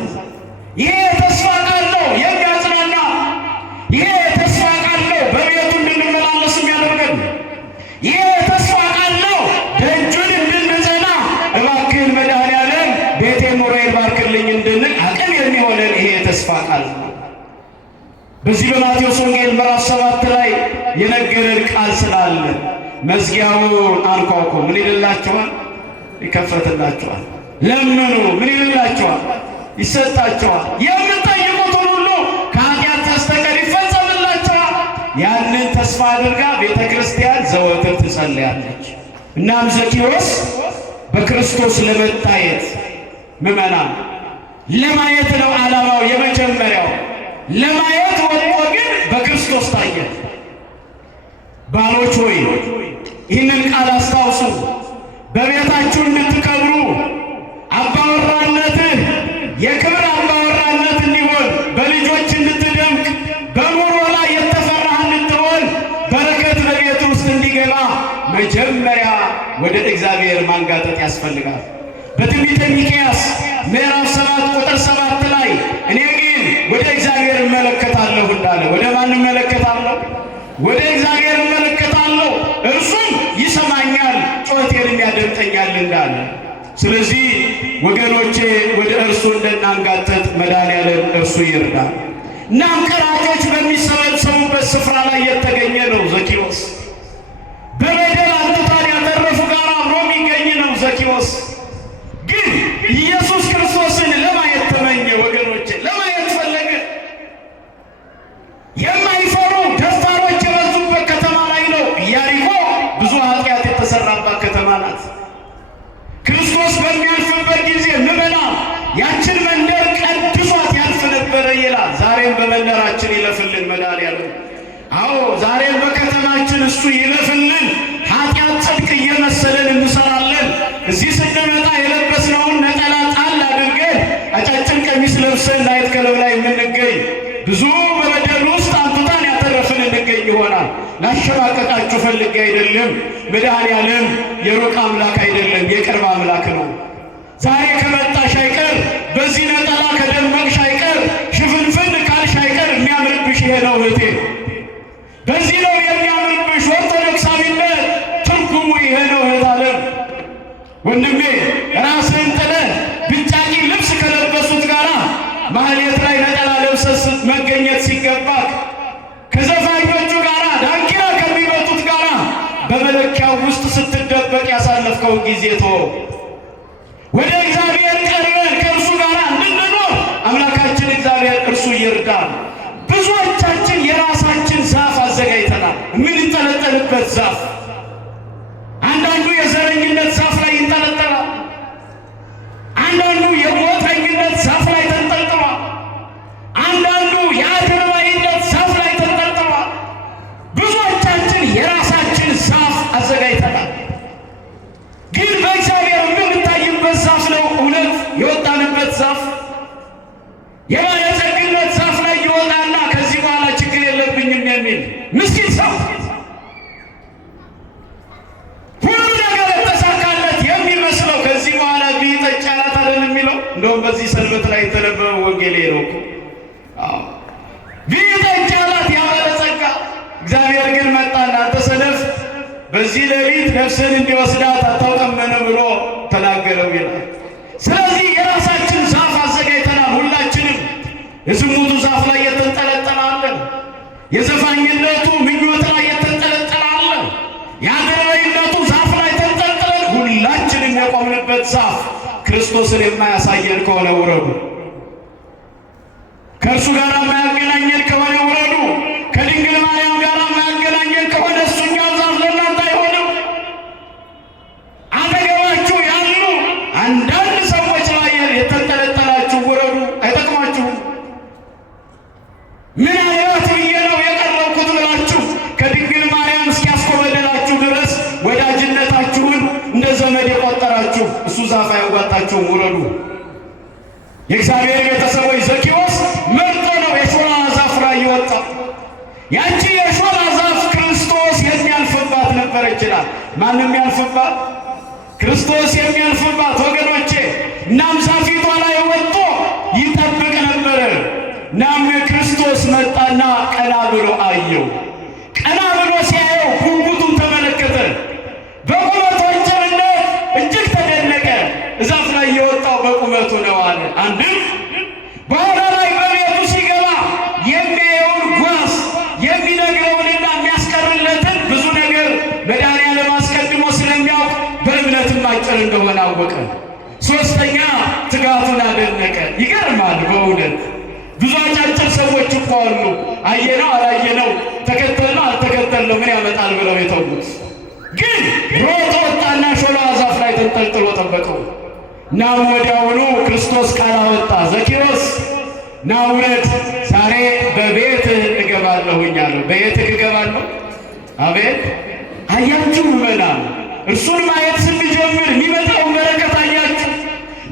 ይሄ ተስፋ ቃል ነው የሚያጽናና። ይሄ ተስፋ ቃል ነው በቤቱ እንድንመላለስ የሚያደርገን። ይሄ ተስፋ ቃል ነው ደጁን እንድንጸና እባክህን መድኃኒዓለም ቤቴን ኑሮዬን ባርክልኝ እንድንል አቅም የሚሆነን ይሄ ተስፋ ቃል ነው። በዚህ በማቴዎስ ወንጌል ምዕራፍ 7 ላይ የነገረን ቃል ስላለ መዝጊያውን አንኳኩ፣ ምን ይልላችኋል? ይከፈትላችኋል። ለምኑ፣ ምን ይልላችኋል? ይሰጣችኋል። የምትጠይቁትን ሁሉ ከኃጢአት በስተቀር ይፈጸምላችኋል። ያንን ተስፋ አድርጋ ቤተ ክርስቲያን ዘወትር ትጸልያለች። እናም ዘኪዎስ በክርስቶስ ለመታየት ምዕመናን ለማየት ነው ዓላማው። የመጀመሪያው ለማየት ወጥቶ ግን በክርስቶስ ታየ። ባሎች ሆይ ይህንን ቃል አስታውሱ። በቤታችሁ እንድትከብሩ አባወራነትህ የክብር አባወራነት እንዲሆን፣ በልጆች እንድትደምቅ፣ በኑሮ ላይ የተፈራህ እንድትሆን፣ በረከት በቤት ውስጥ እንዲገባ መጀመሪያ ወደ እግዚአብሔር ማንጋጠጥ ያስፈልጋል። በትንቢተ ሚክያስ ምዕራፍ 7 ቁጥር 7 ላይ እኔ ግን ወደ እግዚአብሔር እመለከታለሁ እንዳለ፣ ወደ ማን እመለከታለሁ? ወደ እግዚአብሔር እመለከታለሁ፣ እርሱም ይሰማኛል፣ ጩኸቴንም ያደምጠኛል እንዳለ። ስለዚህ ወገኖቼ ወደ እርሱ እንድናንጋጠጥ መድኃኒዓለም እርሱ ይርዳል። እናም ቀራጮች በሚሰበሰቡበት ስፍራ ላይ የተገኘ ነው ዘኪዎስ። በበደል አንቱታን ያተረፉ ጋር አብሮ የሚገኝ ነው ዘኪዎስ። ግን ኢየሱስ ክርስቶስን ለማየት ተመኘ። ወገኖቼ ለማየት ፈለገ። የማይፈሩ ደፋሮች የበዙበት ከተማ ላይ ነው። ኢያሪኮ ብዙ ኃጢአት የተሰራባት ከተማ ናት። ክርስቶስ በሚያልፍበት ጊዜ ምዕመናን ያችን መንደር ቀድሷት ያልፍ ነበረ ይላል። ዛሬም በመንደራችን ይለፍልን መድኃኒዓለም። አዎ ዛሬም በከተማችን እሱ ይለፍልን። ኃጢአት ጽድቅ እየመሰለን እንሰራለን። እዚህ ስንመጣ የለበስነውን ነጠላ ጣል አድርገን አጫጭር ቀሚስ ለብሰን ላይት ክለብ ላይ የምንገኝ ብዙ በበደል ውስጥ አንቱታን ያተረፍን እንገኝ ይሆናል። ላሸማቀቃችሁ ፈልጌ አይደለም። መድኃኒዓለም የሩቅ አምላክ አይደለም፣ የቅርብ አምላክ ነው። ዛሬ ከመጣሽ አይቀር፣ በዚህ ነጠላ ከደመቅሽ አይቀር፣ ሽፍንፍን ካልሽ አይቀር የሚያምርብሽ ይሄ ነው እህቴ። በዚህ ነው የሚያምርብሽ። ኦርቶዶክሳዊነት ትርጉሙ ይሄ ነው እህት ዓለም። ወንድሜ ራስህን ጥለህ ብጫቂ ልብስ ከለበሱት ጋራ ማህሌት ላይ ነጠላ ለብሰህ መገኘት ሲገባክ ከዘፋኞቹ ጋራ ዳንኪራ ከሚመጡት ጋራ በመለኪያው ውስጥ ስትደበቅ ያሳለፍከው ጊዜ ተወው። ወደ እግዚአብሔር ቀርበን ከእርሱ ጋር እንድንኖር አምላካችን እግዚአብሔር እርሱ ይርዳል። ብዙዎቻችን የራሳችን ዛፍ አዘጋጅተናል፣ የምንጠለጠልበት ዛፍ። አንዳንዱ የዘረኝነት ዛፍ ላይ ይንጠለጠላል። አንዳንዱ የጎጠኝነት ዛፍ ላይ ተንጠልጥሏል። አንዳንዱ የአድርባይነት ዛፍ ላይ ተንጠልጥሏል። ብዙዎቻችን የራሳችን ዛፍ አዘጋጅተናል። ግን በእግዚአብሔር የምንታይበት ዛፍ ነው እውነት የወጣንበት ዛፍ። የባለጸግነት ዛፍ ላይ ይወጣና ከዚህ በኋላ ችግር የለብኝም የሚል ምስኪን ሰው በዚህ ሌሊት ነፍስን እንዲወስዳት አታውቅምን ብሎ ተናገረው ይላል። ስለዚህ የራሳችን ዛፍ አዘጋጅተናል። ሁላችንም የዝሙቱ ዛፍ ላይ የተንጠለጠላለን፣ የዘፋኝነቱ ምኞት ላይ የተንጠለጠላለን፣ የአገርበኝነቱ ዛፍ ላይ ተንጠልጥለን ሁላችንም የቆምንበት ዛፍ ክርስቶስን የማያሳየን ከሆነ ውረዱ። ከእርሱ ጋር የማያገናኘን ከሆነ ውረዱ። ከድንግል ማርያም ጋር የማያገናኘን ከሆነ እሱኛው ዛፍ ለእናንተ አይሆንም። አጠገባችሁ ያሉ አንዳንድ ሰዎች ላይ የተንጠለጠላችሁ ውረዱ፣ አይጠቅማችሁም። ምን አይነት ብዬ ነው የቀረብኩት ብላችሁ ከድንግል ማርያም እስኪያስኮበልላችሁ ድረስ ወዳጅነታችሁን እንደ ዘመድ የቆጠራችሁ እሱ ዛፍ አያዋጣችሁም፣ ውረዱ። የእግዚአብሔር ቤተሰቦች ዘኬዎስ መርጦ ነው የሾላ ዛፍ ላይ የወጣው። ያቺ የሾላ ዛፍ ክርስቶስ የሚያልፍባት ነበር ይችላል። ማንም ያልፍባት? ክርስቶስ የሚያልፍባት ወገኖቼ። እናም ዛፊቷ ላይ ወጥቶ ይጠብቅ ነበር። እናም ክርስቶስ መጣና ቀና ብሎ አየው። ቀና ብሎ ሲያየው ጉጉቱን ተመለከተ። በቁመቱ አጭርነት እጅግ ተደነቀ። ዛፍ ላይ የወጣው በቁመቱ ነው አለ። አንድም በኋላ ላይ በቤቱ ሲገባ የሚያየውን ጓዝ የሚነግረውንና የሚያስቀርለትን ብዙ ነገር መድኃኒዓለም አስቀድሞ ስለሚያውቅ በእምነትም አጭር እንደሆነ አወቀ። ሶስተኛ ትጋቱን አደነቀ። ይገርማል በእውነት ብዙ አጫጭር ሰዎች እኮ አሉ። አየነው አላየነው፣ ተከተልነው አልተከተልነው ምን ያመጣል ብለው የተዉት፣ ግን ሮጦ ወጣና ሾላ ዛፍ ላይ ተንጠልጥሎ ጠበቀው። ናም ወዲያውኑ ክርስቶስ ቃል አወጣ። ዘኬዎስ ና ውረድ፣ ዛሬ በቤትህ እገባለሁኝ አለው። በቤትህ እገባለሁ? አቤት! አያችሁ ምዕመናን፣ እርሱን ማየት ስንጀምር የሚመጣውን በረከት አያችሁ።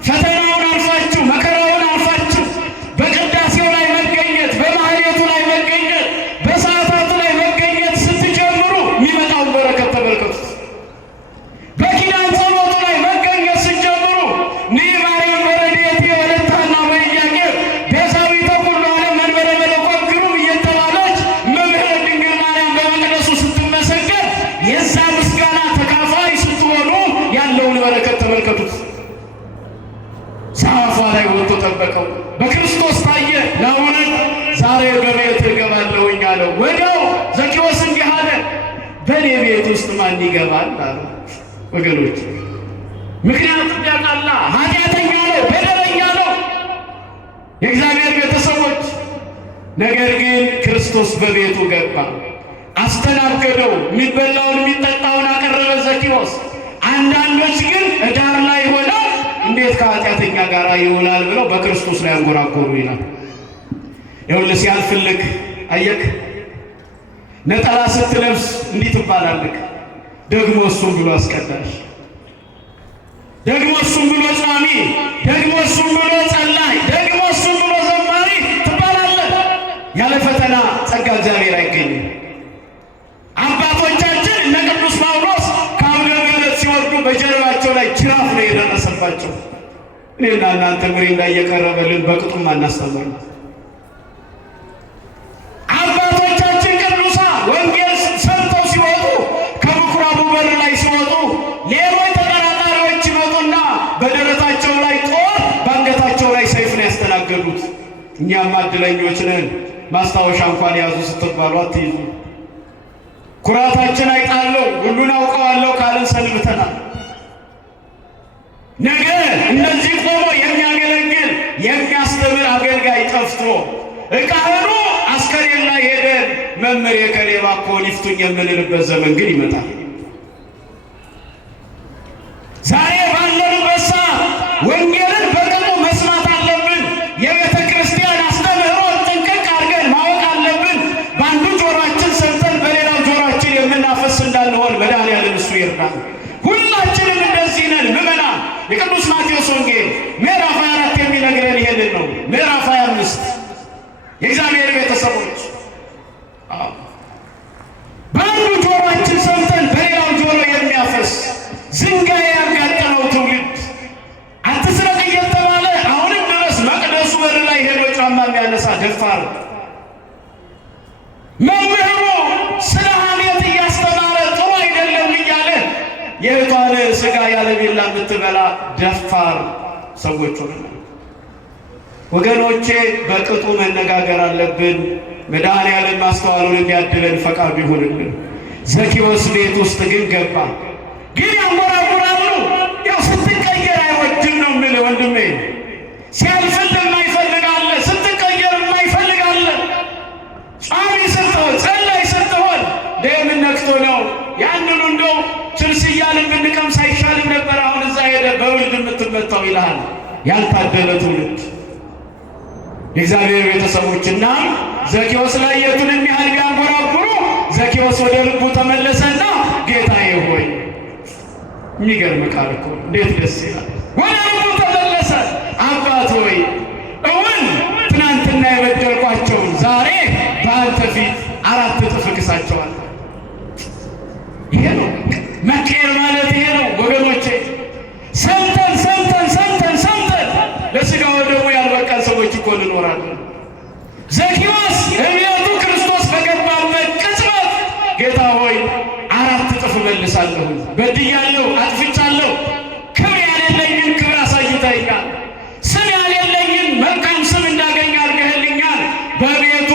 ፈተናውን አልፋችሁ መከራውን አልፋችሁ በቅዳሴው ላይ መገኘት፣ በማህሌቱ ላይ መገኘት፣ በሰዓታቱ ላይ መገኘት ስትጀምሩ የሚመጣውን በረከት ተመልከቱት። በኪዳን ጸሎቱ ላይ መገኘት ስትጀምሩ ንኢ ማርያም ወረድኤቲ ወለተ ሐና ወኢያቄም ቤዛዊተ ኩሉ ዓለም መንበረ መለኮት ግሩም እየተባለች እመብርሃን ድንግል ማርያም በመቅደሱ ስትመሰገን የዛ ምስጋና ተካፋይ ስትሆኑ ያለውን በረከት ተመልከቱት። ዛፏ ላይ ወጥቶ ጠበቀው። በክርስቶስ ታየ። ና ውረድ፣ ዛሬ በቤትህ እገባለሁኝ አለው። ወዲያው ዘኬዎስ እንዲህ አለ፣ በእኔ ቤት ውስጥ ማን ይገባል አለ። ወገኖች ምክንያቱም ያውቃላ፣ ኃጢአተኛ ነው፣ በደለኛ ነው። የእግዚአብሔር ቤተሰቦች ነገር ግን ክርስቶስ በቤቱ ገባ፣ አስተናገደው፣ የሚበላውን የሚጠጣውን አቀረበ ዘኬዎስ። አንዳንዶች ግን ዳር ላይ ሆነው እንዴት ከኃጢአተኛ ጋር ይውላል ብለው በክርስቶስ ላይ አንጎራጎሩ ይላል። ይኸውልህ ሲያልፍልክ አየክ፣ ነጠላ ስትለብስ እንዲህ ትባላለክ። ደግሞ እሱም ብሎ አስቀዳሽ፣ ደግሞ እሱም ብሎ ጻሚ፣ ደግሞ እሱም ብሎ ጸላይ፣ ደግሞ እሱም ብሎ ዘማሪ ትባላለህ። ያለ ፈተና ጸጋ እግዚአብሔር አይገኝም። አባቶቻችን እነ ቅዱስ ጳውሎስ ከአቡነ ምሕረት ሲወርዱ በጀርባቸው ላይ ጅራፍ ነው የደረሰባቸው። እኔና እናንተ ምሪንዳ እየቀረበልን በቅጡም አናስተምር። አባቶቻችን ቅዱሳን ወንጌል ሰምተው ሲወጡ ከምኩራቡ በር ላይ ሲወጡ ሌሎች ተጠራጣሪዎች ይመጡና በደረታቸው ላይ ጦር በአንገታቸው ላይ ሰይፍ ነው ያስተናገዱት። እኛም እድለኞች ነን። ማስታወሻ እንኳን ያዙ ስትባሉ አትይዙ። ኩራታችን አይጣለው፣ ሁሉን አውቀዋለሁ ካልን ሰንብተናል። ነገ እነዚህ ቆሞ የሚያገለግል የሚያስተምር አገልጋይ ጠፍቶ ካህኑ አስከሬን ላይ ሄደን መምህር የከሌ እባክዎን ይፍቱኝ የምንልበት ዘመን ግን ይመጣል። ዛሬ ባለንበት ሰዓት ወንጌልን በቅጡ መስማት አለብን። የቤተ ክርስቲያን አስተምህሮት ጥንቅቅ አድርገን ማወቅ አለብን። በአንዱ ጆሯችን ሰምተን በሌላው ጆሯችን የምናፈስ እንዳንሆን መድኃኒዓለም እሱ ይርዳል። ሁላችንም እንደዚህ ነን ምዕመናን። የቅዱስ ማቴዎስ ወንጌል ምዕራፍ 24 የሚነግረን ይሄንን ነው። ምዕራፍ 25 የእግዚአብሔር ቤተሰቦች በአንዱ ጆሯችን ሰምተን በሌላው ጆሮ የሚያፈስ ዝንጋይ ያጋጠመው ትውልድ፣ አትስረቅ እየተባለ አሁንም ድረስ መቅደሱ በር ላይ ሄዶ ጫማ የሚያነሳ ደፋር መምህሩ ስለ ሐሜት እያስተማረ ጥሩ አይደለም ከረሜላ የምትበላ ደፋር ሰዎች ሆነናል። ወገኖቼ በቅጡ መነጋገር አለብን። መድኃኔዓለም ማስተዋሉን የሚያድለን ፈቃዱ ይሁንልን። ዘኬዎስ ቤት ውስጥ ግን ገባ። ግን ያንጎራጉራሉ። ያው ስትቀየር አይወድም ነው የምልህ ወንድሜ። ሲያልፍልህ የማይፈልጋለ፣ ስትቀየር የማይፈልጋለ። ጻሚ ስትሆን ጸላይ ስትሆን ለምን ነክቶ ነው ያንኑ እንደው ችርስ እያልን ብንቀምስ አይሻልም ነበር? አሁን እዛ ሄደ በውልድ የምትመታው ይልሃል። ያልታደለ ትውልድ የእግዚአብሔር ቤተሰቦችና ዘኬዎስ ላይ የቱንም ያህል ቢያንጎራጉሩ ዘኬዎስ ወደ ልቡ ተመለሰና ጌታዬ ሆይ፣ የሚገርም ቃል እኮ እንዴት ደስ ይላል። ወደ ልቡ ተመለሰ። አባት ሆይ እውን ትናንትና የበደልኳቸውን ዛሬ በአንተ ፊት 4 እጥፍ እክሳቸዋለሁ። ይሄ ነው መቀየር ማለት፣ ይሄ ነው ወገኖቼ። ሰምተን ለሥጋው ደግሞ ያልበቃን ሰዎች እኮ እንኖራለን። ዘኬዎስ እቤቱ ክርስቶስ በገባበት ቅጽበት ጌታ ሆይ 4 እጥፍ እመልሳለሁ፣ በድያለሁ፣ አጥፍቻለሁ፣ ክብር ያሌለኝን ክብር አሳይተኸኛል፣ ስም ያሌለኝን መልካም ስም እንዳገኝ አድርገህልኛል፣ በቤቱ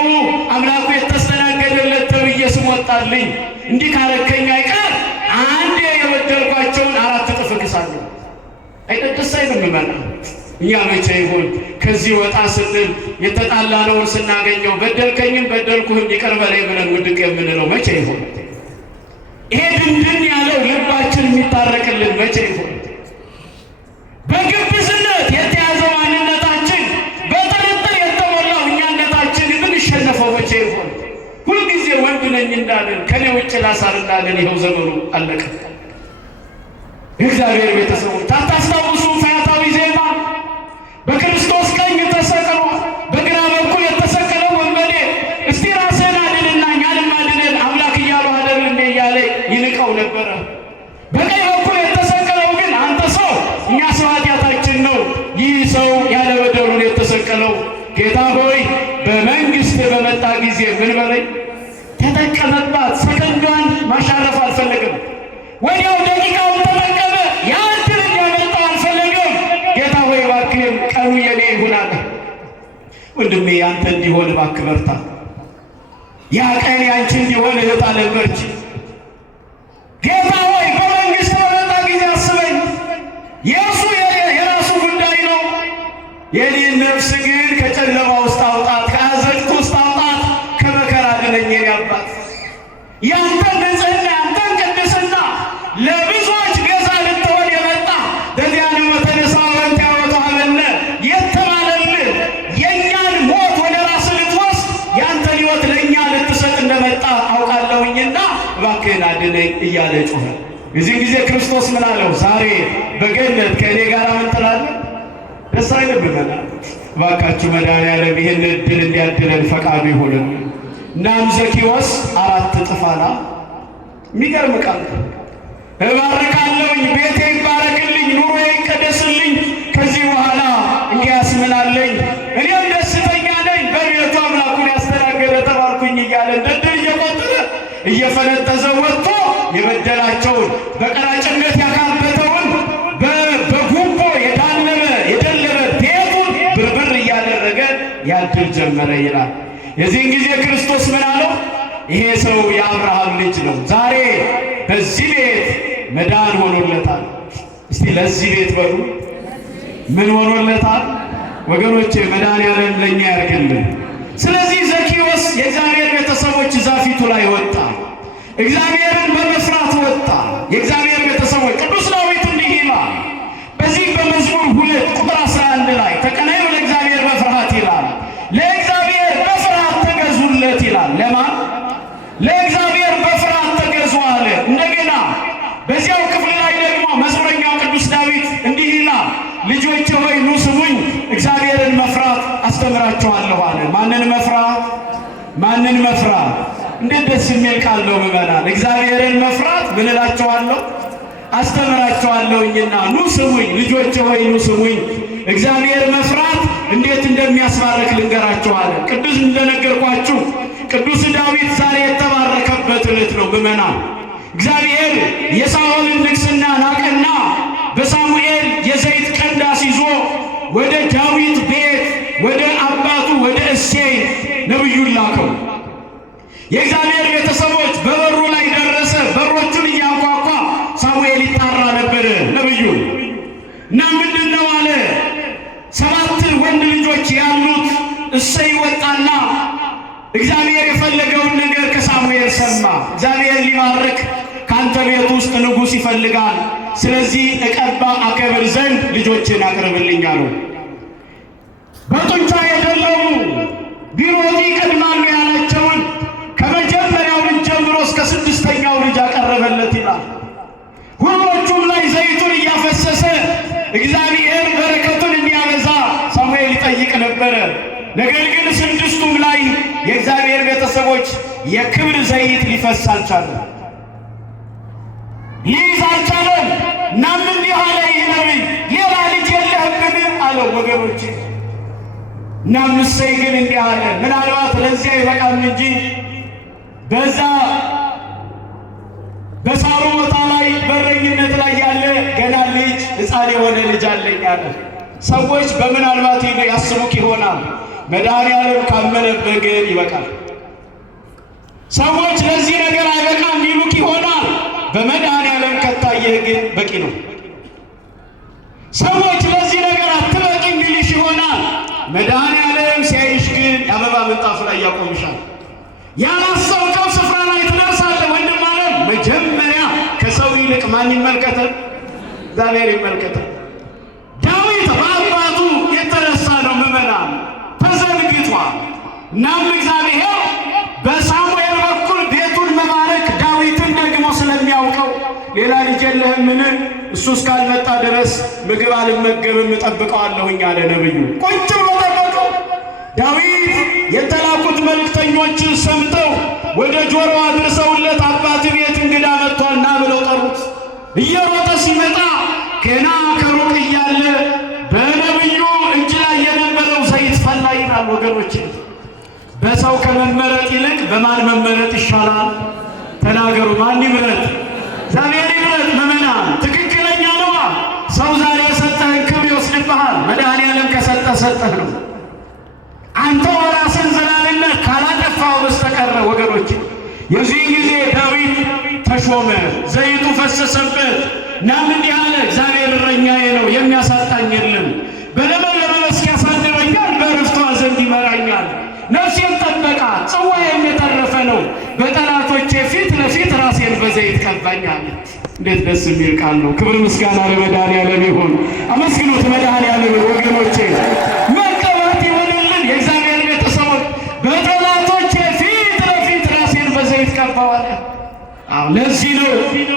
አምላኩ የተስተናገደለት ተብዬ ስም ወጣልኝ። እንዲህ ካረከኝ አይቀር አንዴ የበደልኳቸውን 4 እጥፍ እክሳለሁ። አይደስ አይደለም? እኛ መቼ ይሆን ከዚህ ወጣ ስንል የተጣላነውን ስናገኘው በደልከኝም በደልኩህም ይቅር በለኝ ብለን ውድቅ የምንለው መቼ ይሆን? ይሄ ድንድን ያለው ልባችን የሚታረቅልን መቼ ይሆን? በግብዝነት የተያዘው ማንነታችን፣ በጥርጥር የተሞላው እኛነታችን የምንሸነፈው መቼ ይሆን? ሁልጊዜ ወንድ ነኝ እንዳለን ከኔ ውጭ ላሳር እንዳለን ይኸው ዘመኑ አለቀ። የእግዚአብሔር ቤተሰቦች ታታስታውሱ ፈያታዊ ዜማ በክርስቶስ ቀኝ ተሰቅሎ በግራ በኩል የተሰቀለው ወንበዴ እስቲ ራስህን አድንና እኛንም አድነን አምላክ እያሉ አደር እንዴ እያለ ይንቀው ነበረ። በቀኝ በኩል የተሰቀለው ግን አንተ ሰው እኛ ሰው ኃጢአታችን ነው፣ ይህ ሰው ያለ በደሉን የተሰቀለው ጌታ ሆይ በመንግሥት በመጣ ጊዜ ምን በለኝ ተጠቀመባት። ሰከንዷን ማሻረፍ አልፈለግም። ወዲያው ደቂቃውን ተጠቀመ። ያንተን እንዲያመጣው አልፈለግም። ጌታ ሆይ እባክህን ቀኑ የኔ ይሁናል። ወንድሜ ያንተ እንዲሆን እባክህ በርታ። ያ ቀን ያንቺ እንዲሆን እህት አለበርች። ጌታ ሆይ በመንግሥት በመጣ ጊዜ አስበኝ። የእሱ የራሱ ጉዳይ ነው። የኔን ነፍስ ግን ከጨለማ ውስጥ አውጣት፣ ከአዘቅት ውስጥ አውጣት፣ ከመከራ አድነኝ የኔ አባት። ያንተን ንጽሕና ያንተን ቅድስና ለብዙዎች ቤዛ ልትሆን የመጣ በዚያን መተነሳ ወንት ያወጣሃለነ የተባለልህ የእኛን ሞት ወደ ራስህ ልትወስድ ያንተን ሕይወት ለእኛ ልትሰጥ እንደመጣ አውቃለሁኝና እባክህን አድነኝ እያለ ጮኸ። የዚህን ጊዜ ክርስቶስ ምን አለው? ዛሬ በገነት ከእኔ ጋር ምን ትላለህ? ደስ አይልም? እባካችሁ መድኃኔዓለም ይህን ዕድል እንዲያድለን ፈቃዱ ይሁንን። እናም ዘኬዎስ 4 እጥፍ አለ። የሚገርም ቃል እባርካለሁኝ፣ ቤቴ ይባረክልኝ፣ ኑሮዬ ይቀደስልኝ፣ ከዚህ በኋላ እንዲያስ ምን አለኝ? እኔም ደስተኛ ነኝ፣ በቤቱ አምላኩን ያስተናገደ ተባርኩኝ እያለ እንደ ዕድል እየቆጠረ እየፈነጠዘ ወጥቶ የበደላቸውን በቀራጭነት ያካበተውን በጉቦ የደለበ ቤቱን ብርብር እያደረገ ያድል ጀመረ ይላል። የዚህን ጊዜ ክርስቶስ ምን አለው? ይሄ ሰው የአብርሃም ልጅ ነው። ዛሬ በዚህ ቤት መዳን ሆኖለታል። እስቲ ለዚህ ቤት በሉ ምን ሆኖለታል? ወገኖቼ መድኃኔዓለም ለእኛ ያርግልን። ስለዚህ ዘኬዎስ የእግዚአብሔር ቤተሰቦች ዛፊቱ ላይ ወጣ፣ እግዚአብሔርን በመፍራት ወጣ። የእግዚአብሔር ቤተሰቦች ቅዱስ ዳዊት እንዲህ ይላል በዚህ በመዝሙር 2 ቁጥር 11 ላይ ተቀናዩ ለእግዚአብሔር በፍርሃት ይላል። ለእግዚአብሔር በፍርሃት ተገዙለት ይላል። ለማን? ለእግዚአብሔር በፍርሃት ተገዙ አለ። እንደገና በዚያው ክፍል ላይ ደግሞ መዝሙረኛው ቅዱስ ዳዊት እንዲህ ይላል ልጆቼ ሆይ ኑ ስሙኝ፣ እግዚአብሔርን መፍራት አስተምራችኋለሁ አለ። ማንን መፍራት? ማንን መፍራት? እንዴት ደስ የሚል ቃል ነው ምዕመናን። እግዚአብሔርን መፍራት ምን እላችኋለሁ? አስተምራችኋለሁኝና ኑ ስሙኝ፣ ልጆቼ ሆይ ኑ ስሙኝ። እግዚአብሔር መፍራት እንዴት እንደሚያስባርክ ልንገራችሁ አለ። ቅዱስ እንደነገርኳችሁ ቅዱስ ዳዊት ዛሬ የተባረከበት ዕለት ነው ምዕመናን። እግዚአብሔር የሳኦልን ንግሥና ናቀና በሳሙኤል የዘይት ቀንድ አስይዞ ወደ ዳዊት ቤት ወደ አባቱ ወደ እሴይ ነብዩን ላከው። የእግዚአብሔር ቤተሰቦች በበሩ ላይ ደረሰ። በሮቹን እያንኳኳ ሳሙኤል ይጣራ ነበር ነብዩ እና ምንድነው አለ። 7 ወንድ ልጆች ያሉት እሴይ ወጣና እግዚአብሔር የፈለገውን ነገር ከሳሙኤል ሰማ። እግዚአብሔር ሊባርክ ካንተ ቤት ውስጥ ንጉሥ ይፈልጋል። ስለዚህ እቀባ አከብር ዘንድ ልጆችን አቅርብልኝ አለው። በጡንቻ የደለሙ ቢሮጡ ይቀድማሉ ያላቸውን ከመጀመሪያው ልጅ ጀምሮ እስከ 6ኛው ልጅ አቀረበለት ይላል። ሁሎቹም ላይ ዘይቱን እያፈሰሰ እግዚአብሔር በረከቱን እንዲያበዛ ሳሙኤል ይጠይቅ ነበረ። ነገር ግን 6ቱም ላይ የእግዚአብሔር ቤተሰቦች የክብር ዘይት ሊፈስ አልቻለም፣ ሊይዝ አልቻለም። እናም እንዲህ አለ፣ ይህ ነቢይ ሌላ ልጅ የለህምን አለው ወገኖች። እናም እሴይ ግን እንዲህ አለ፣ ምናልባት ለዚያ ይበቃም እንጂ በዛ በሳሩ ቦታ ላይ በረኝነት ላይ ያለ ገና ልጅ ሕፃን የሆነ ልጅ አለኝ አለ። ሰዎች በምናልባት ያስቡክ ይሆናል፣ መድኃኒዓለም ካመነበት ግን ይበቃል። ሰዎች ለዚህ ነገር አይበቃም ይሉክ ይሆናል፣ በመድኃኒዓለም ከታየህ ግን በቂ ነው። ሰዎች ለዚህ ነገር አትበቂም ይልሽ ይሆናል፣ መድኃኒዓለም ሲያይሽ ግን የአበባ ምንጣፍ ላይ ያቆምሻል። ያላሰብከው ስፍራ ላይ ትደርሳለህ። ወንድም ዓለም መጀመሪያ ከሰው ይልቅ ማን ይመልከተን? እግዚአብሔር ይመልከተን። ዳዊት በአባቱ የተነሳ ነው ምዕመናን ተዘንግቷል። እናም እግዚአብሔር በሳሙኤል በኩል ቤቱን መባረክ ዳዊትን ደግሞ ስለሚያውቀው ሌላ ልጅ የለህምን? እሱ እስካልመጣ ድረስ ምግብ አልመገብም እጠብቀዋለሁኝ አለ ነብዩ። ቁጭ ብሎ ጠበቀው። ዳዊት የተላኩት መልእክተኞችን ሰምተው ወደ ጆሮው አድርሰውለት አባት ቤት እንግዳ መጥቷል ና ብለው ጠሩት። እየሮጠ ሲመጣ ገና ከሩቅ እያለ በነብዩ እጅ ላይ የነበረው ዘይት ፈላ ይላል። ወገኖች በሰው ከመመረጥ ይልቅ በማን መመረጥ ይሻላል? ተናገሩ። ማን ይምረጥ? እግዚአብሔር ይምረጥ። ምዕመናን ትክክለኛ ነው። ሰው ዛሬ የሰጠህን ክብር ይወስድብሃል። መድኃኒዓለም ከሰጠህ ሰጠህ ነው። አንተ ወራስን ዘላለምነት ካላጠፋው በስተቀር ወገኖች የዚህ ጊዜ ዳዊት ተሾመ፣ ዘይቱ ፈሰሰበት። እናም እንዲህ አለ፣ እግዚአብሔር እረኛዬ ነው የሚያሳጣኝ የለም። በለመለመ መስክ ያሳድረኛል፣ በዕረፍቷ ዘንድ ይመራኛል። ነፍሴን ጠበቃት፣ ጽዋዬም የተረፈ ነው። በጠላቶቼ ፊት ለፊት ራሴን በዘይት ቀባኛል። እንዴት ደስ የሚል ቃል ነው! ክብር ምስጋና ለመድኃኒዓለም ይሁን። አመስግኑት መድኃኒዓለም ወገኖቼ። መቀባት ይሆንልን የእግዚአብሔር ቤተሰቦች። በጠላቶቼ ፊት ለፊት ራሴን በዘይት ቀባዋል። ለዚህ ነው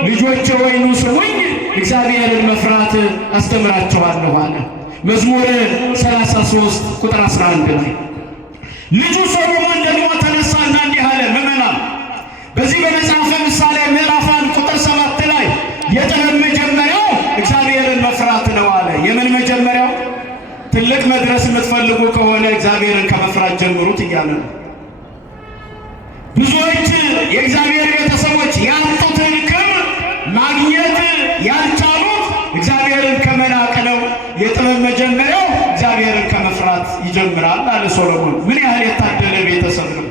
ልጆቼ ሆይ ኑ ስሙኝ፣ እግዚአብሔርን መፍራት አስተምራችኋለሁ አለ። መዝሙር 33 ቁጥር 11 ላይ ልጁ ሰሎሞን ደግሞ ተነሳና እንዲህ አለ። ምዕመናን በዚህ በመጽሐፈ ምሳሌ ምዕራፍ 1 ቁጥር 7 ላይ የጥበብ መጀመሪያው እግዚአብሔርን መፍራት ነው አለ። የምን መጀመሪያው? ትልቅ መድረስ የምትፈልጉ ከሆነ እግዚአብሔርን ከመፍራት ጀምሩት እያለ ነው። ብዙዎች የእግዚአብሔር ቤተሰቦች ያጡትን ክብር ማግኘት ያልቻሉት እግዚአብሔርን ከመናቅ ነው። የጥበብ መጀመሪያው እግዚአብሔርን ከመፍራት ይጀምራል አለ ሶሎሞን። ምን ያህል የታደለ ቤተሰብ ነው!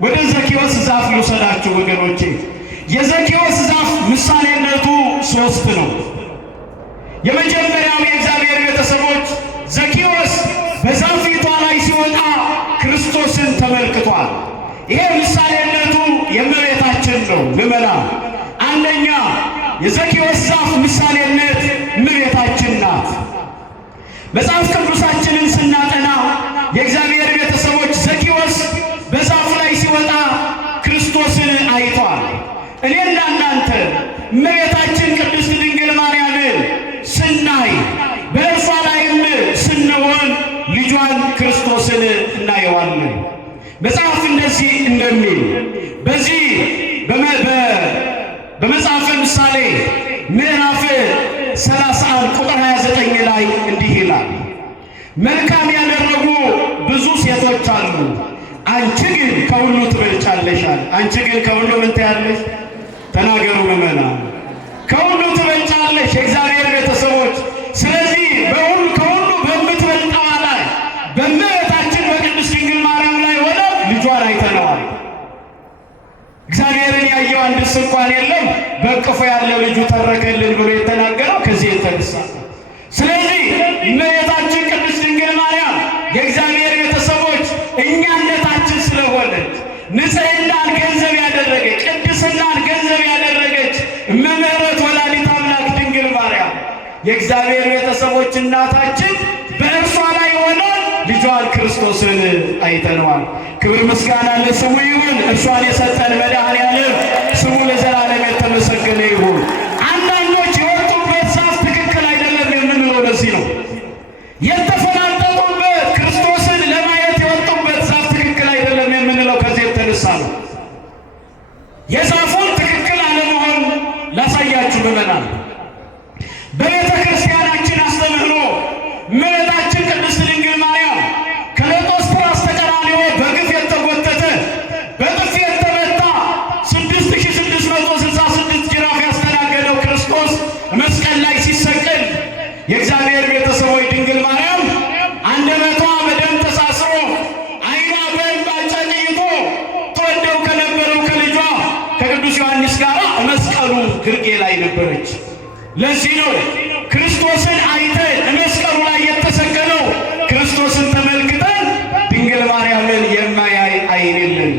ወደ ዘኬዎስ ዛፍ ልውሰዳችሁ ወገኖቼ። የዘኬዎስ ዛፍ ምሳሌነቱ 3 ነው። የመጀመሪያው የእግዚአብሔር ቤተሰቦች ዘኬዎስ በዛፊቷ ላይ ሲወጣ ክርስቶስን ተመልክቷል። ይሄ ምሳሌነቱ የእመቤታችን ነው። ምዕመናን አንደኛ የዘኬዎስ ዛፍ ምሳሌነት እመቤታችን ናት። መጽሐፍ ቅዱሳችንን ስናጠና የእግዚአብሔር ቤተሰቦች ዘኬዎስ በዛፍ ላይ ሲወጣ ክርስቶስን አይቷል። እኔና እናንተ እመቤታችን ቅድስት ድንግል ማርያምን ስናይ በእርሷ ላይም ስንሆን ልጇን ክርስቶስን እናየዋለን። መጽሐፍ እንደዚህ እንደሚል በዚህ በመጽሐፈ ምሳሌ ምዕራፍ 31 ቁጥር 29 ላይ እንዲህ ይላል፣ መልካም ያደረጉ ብዙ ሴቶች አሉ፣ አንቺ ግን ከሁሉ ትበልጫለሽ አለ። አንቺ ግን ከሁሉ ምን ትያለሽ? ተናገሩ ምዕመናን። ከሁሉ ትበልጫለሽ። የእግዚአብሔር ቤተሰቦች ያየው አንድስ እንኳን የለም በቅፎ ያለው ልጁ ተረከልን ብሎ የተናገረው ከዚህ የተነሳ። ስለዚህ እመቤታችን ቅድስት ድንግል ማርያም የእግዚአብሔር ቤተሰቦች እኛነታችን ስለሆነች ንጽሕናን ገንዘብ ያደረገች ቅድስናን ገንዘብ ያደረገች እመምህረት ወላዲተ አምላክ ድንግል ማርያም የእግዚአብሔር ቤተሰቦች እናታችን በእርሷ ላይ ሆነን ልጇን ክርስቶስን አይተነዋል። ክብር ምስጋና ለስሙ ይሁን። እርሷን የሰጠን መድኃኔዓለም ስሙ ለዘላለም የተመሰገነ ይሁን። አንዳንዶች የወጡበት ዛፍ ትክክል አይደለም የምንለው ለዚህ ነው። የተፈናጠጡበት ክርስቶስን ለማየት የወጡበት ዛፍ ትክክል አይደለም የምንለው ከዚህ የተነሳ ነው። የዛፉን ትክክል አለመሆን ላሳያችሁ ምዕመናን። በቤተ ክርስቲያናችን አስተምህሮ እመቤታችን ቅድስት ድንግል ማርያም ከለጦስጥራስ ተቀራንዮ በግፍ የተጎተተ በጥፊ የተመታ 6666 ጅራፍ ያስተናገደው ክርስቶስ መስቀል ላይ ሲሰቀል የእግዚአብሔር ቤተሰቦች ድንግል ማርያም አንደበቷ በደም ተሳስሮ ዓይኗ በእንባ ጨቅይቶ ተወደው ከነበረው ከልጇ ከቅዱስ ዮሐንስ ጋር መስቀሉ ግርጌ ላይ ነበረች። ለዚህ ነው ክርስቶስን አይተን መስቀሉ ላይ የተሰቀለው ክርስቶስን ተመልክተን ድንግል ማርያምን የማያይ ዓይን የለን።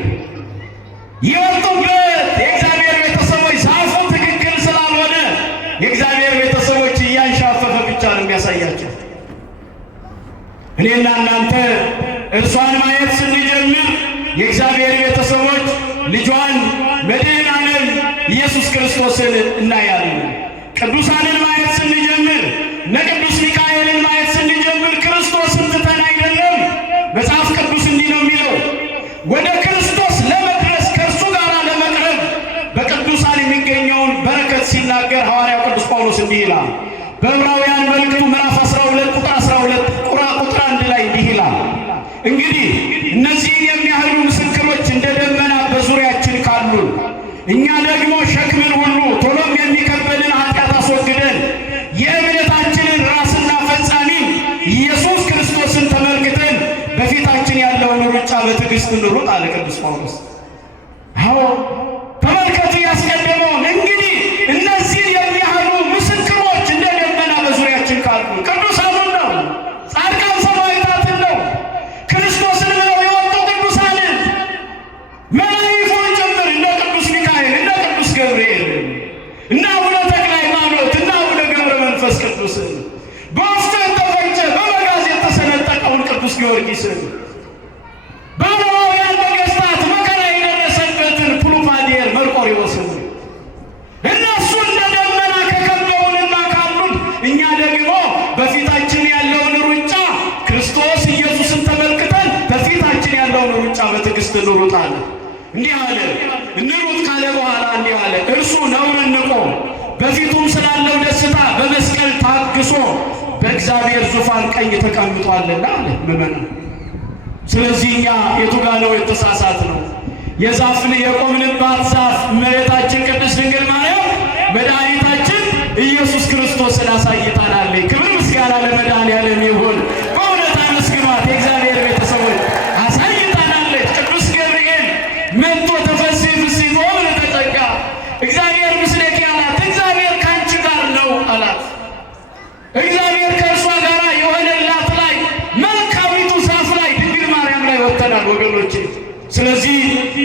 የወጡበት የእግዚአብሔር ቤተሰቦች ዛፉ ትክክል ስላልሆነ የእግዚአብሔር ቤተሰቦች እያንሻፈፈ ብቻ ነው የሚያሳያቸው። እኔና እናንተ እርሷን ማየት ስንጀምር የእግዚአብሔር ቤተሰቦች ልጇን መድኃኔዓለም ኢየሱስ ክርስቶስን እናያለን። ቅዱሳንን ማየት ስንጀምር ቅዱስ ሚካኤልን ማየት ስንጀምር ክርስቶስን ትተን አይደለም። መጽሐፍ ቅዱስ እንዲህ ነው የሚለው፣ ወደ ክርስቶስ ለመድረስ ከእርሱ ጋር ለመቅረብ በቅዱሳን የሚገኘውን በረከት ሲናገር ሐዋርያው ቅዱስ ጳውሎስ እንዲህ ይላል። በዕብራውያን መልእክቱ ምዕራፍ 12 ቁጥር 12 ቁጥር 1 ላይ እንዲህ ይላል፣ እንግዲህ እነዚህን የሚያህሉ ምስክሮች እንደ ደመና በዙሪያችን ካሉ እኛ ደግሞ ሸክምን ሁሉ ቶሎም የሚከበድን ኃጢአት አስወግደን የእምነታችንን ራስና ፈጻሚን ኢየሱስ ክርስቶስን ተመልክተን በፊታችን ያለውን ሩጫ በትዕግስት እንሩጥ አለ ቅዱስ ጳውሎስ። አዎ ተመልከቱ ያስቀደመውን። እንግዲህ እነዚህን የሚያህሉ ምስክሮች እንደ ደመና በዙሪያችን ካሉ ቅዱሳኑን ነው፣ ጻድቃን ሰማዕታትን ነው፣ ክርስቶስን ብለው የወጡ ቅዱሳንን መላእክቱን ጭምር እንደ ቅዱስ ሚካኤል እንደ ቅዱስ ገብርኤል እና አቡነ ተክለ ሃይማኖት እና አቡነ ገብረ መንፈስ ቅዱስን በወፍጮ የተፈጨ በመጋዝ የተሰነጠቀውን ቅዱስ ጊዮርጊስን በሮማውያን ነገሥታት መከራ የደረሰበትን ፕሉፋዲየር መርቆሬዎስን እነሱ እንደ ደመና ከከበቡንና ካሉን እኛ ደግሞ በፊታችን ያለውን ሩጫ ክርስቶስ ኢየሱስን ተመልክተን በፊታችን ያለውን ሩጫ በትዕግስት እንሩጣለን። እንዲህ አለ፣ እንሩጥ ካለ በኋላ እንዲህ አለ፣ እርሱ ነውርን ንቆ በፊቱም ስላለው ደስታ በመስቀል ታግሶ በእግዚአብሔር ዙፋን ቀኝ ተቀምጧልና አለ ምዕመናን። ስለዚህ እኛ የቱ ጋር ነው የተሳሳት ነው? የዛፍን የቆምንባት ዛፍ እመቤታችን ቅድስት ድንግል ማርያም መድኃኒታችን ኢየሱስ ክርስቶስን አሳይታናለች። ክብር ምስጋና ለመድኃኔዓለም ይሁን። በእውነት አመስግኗት የእግዚአብሔር ቤተሰቦች። አሳይታናለች። ቅዱስ ገብርኤል መጥቶ ተፈሥሒ ፍሥሕት ወምልዕተ ጸጋ እግዚአብሔር ምስሌኪ አላት። እግዚአብሔር ከአንቺ ጋር ነው አላት። እግዚአብሔር ከእርሷ ጋር የሆነላት ላይ መልካሚቱ ዛፍ ላይ ድንግል ማርያም ላይ ወጥተናል ወገኖቼ። ስለዚህ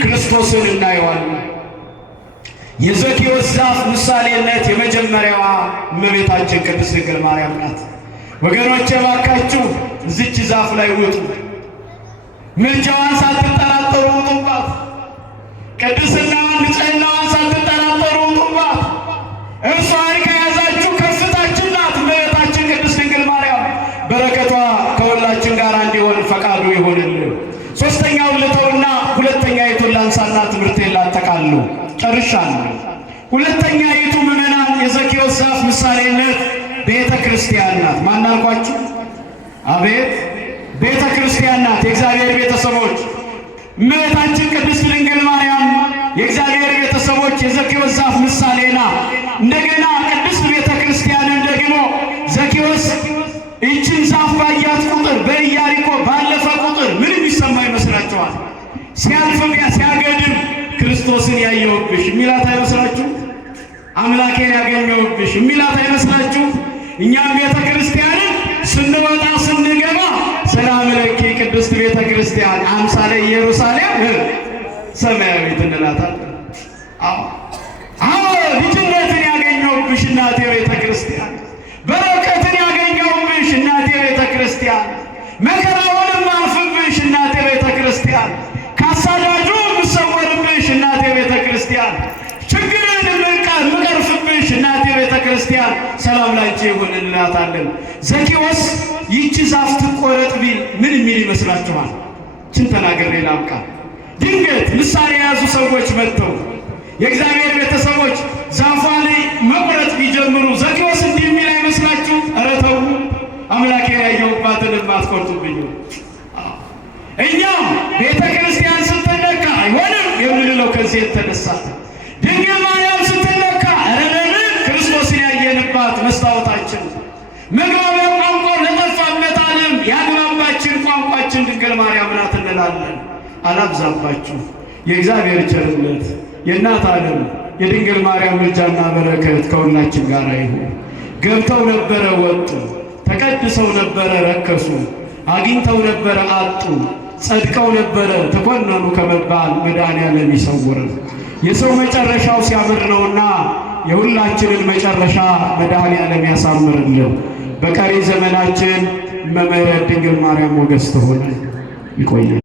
ክርስቶስን እናየዋለን። የዘኪዎስ ዛፍ ምሳሌነት የመጀመሪያዋ እመቤታችን ቅድስት ድንግል ማርያም ናት። ወገኖቼ ባካችሁ እዚች ዛፍ ላይ ውጡ። ምልጃዋን ሳትጠራጠሩ ውጡባት። ቅድስናዋን ንጽሕናዋን ሳትጠራጠሩ ውጡባት። እርሷን ከያዛችሁ ከፍታችን ናት እመቤታችን ቅድስት ድንግል ማርያም። በረከቷ ከሁላችን ጋር እንዲሆን ፈቃዱ ይሆንልን። ሶስተኛውን ልተውና ሁለተኛይቱን ላንሳና ትምህርቴን ላጠቃልለው ጨርሻለሁ። ሁለተኛይቱ ምዕመናን የዘኪዎስ ዛፍ ምሳሌነት ቤተ ክርስቲያን ናት። ማን አልኳችሁ? አቤት ቤተ ክርስቲያን ናት። የእግዚአብሔር ቤተሰቦች እመቤታችን ቅድስት ድንግል ማርያም የእግዚአብሔር ቤተሰቦች የዘኪዎስ ዛፍ ምሳሌ ናት። እንደገና ቅድስት ቤተ ክርስቲያንን ደግሞ ዘኪዎስ ይህችን ዛፍ ባያት ቁጥር በኢያሪኮ ባለፈ ቁጥር ምንም ይሰማ ይመስላችኋል? ሲያልፍም ሲያገድም ክርስቶስ ክርስቶስን ያየሁብሽ የሚላት አይመስላችሁ? አምላኬን ያገኘሁብሽ የሚላት አይመስላችሁ? እኛም ቤተ ክርስቲያንን ስንወጣ ስንገባ ሰላም ለኪ ቅድስት ቤተ ክርስቲያን አምሳለ ኢየሩሳሌም ሰማያዊት እንላታለን። አዎ ልጅነትን ያገኘሁብሽ እናቴ ቤተ ክርስቲያን፣ በረከትን ያገኘሁብሽ እናቴ ቤተ ክርስቲያን፣ መከራውንም አልፍብሽ እናቴ ቤተ ክርስቲያን፣ ካሳዳጁ የምሰወርብሽ እናቴ ቤተ ክርስቲያን፣ ችግርን ምቀርፍብሽ እናቴ ቤተ ክርስቲያን ሰላም ላንቺ ይሁን እንላታለን። ዘኬዎስ ይህች ዛፍ ትቆረጥ ቢል ምን የሚል ይመስላችኋል? ችን ተናግሬ ላብቃ። ድንገት ምሳሌ የያዙ ሰዎች መጥተው የእግዚአብሔር ቤተሰቦች ዛፏ ላይ መቁረጥ ቢጀምሩ ዘኬዎስ እንዲህ የሚል አይመስላችሁ? ኧረ ተው አምላኬን ያየሁባትን አትቆርጡብኝ። እኛም ቤተ ክርስቲያን ስትነካ አይሆንም የምንለው ከዚህ የተነሳ ድንግል ማርያም ስትነካ ረለምን ክርስቶስን ያየንባት መስታወታችን መግባቢያ ቋንቋ ለጠፋበት ዓለም ያግባባችን ቋንቋችን ድንግል ማርያም ናት እንላለን። አላብዛባችሁ። የእግዚአብሔር ቸርነት የእናት ዓለም የድንግል ማርያም ምልጃና በረከት ከሁላችን ጋር ይሁን። ገብተው ነበረ ወጡ፣ ተቀድሰው ነበረ ረከሱ፣ አግኝተው ነበረ አጡ፣ ጸድቀው ነበረ ተኮነኑ ከመባል መድኃኔዓለም ይሰውረን። የሰው መጨረሻው ሲያምር ነውና የሁላችንን መጨረሻ መድኃኔዓለም ያሳምርልን። በቀሪ ዘመናችን እመ ምሕረት ድንግል ማርያም ሞገስ ትሆን። ይቆያል።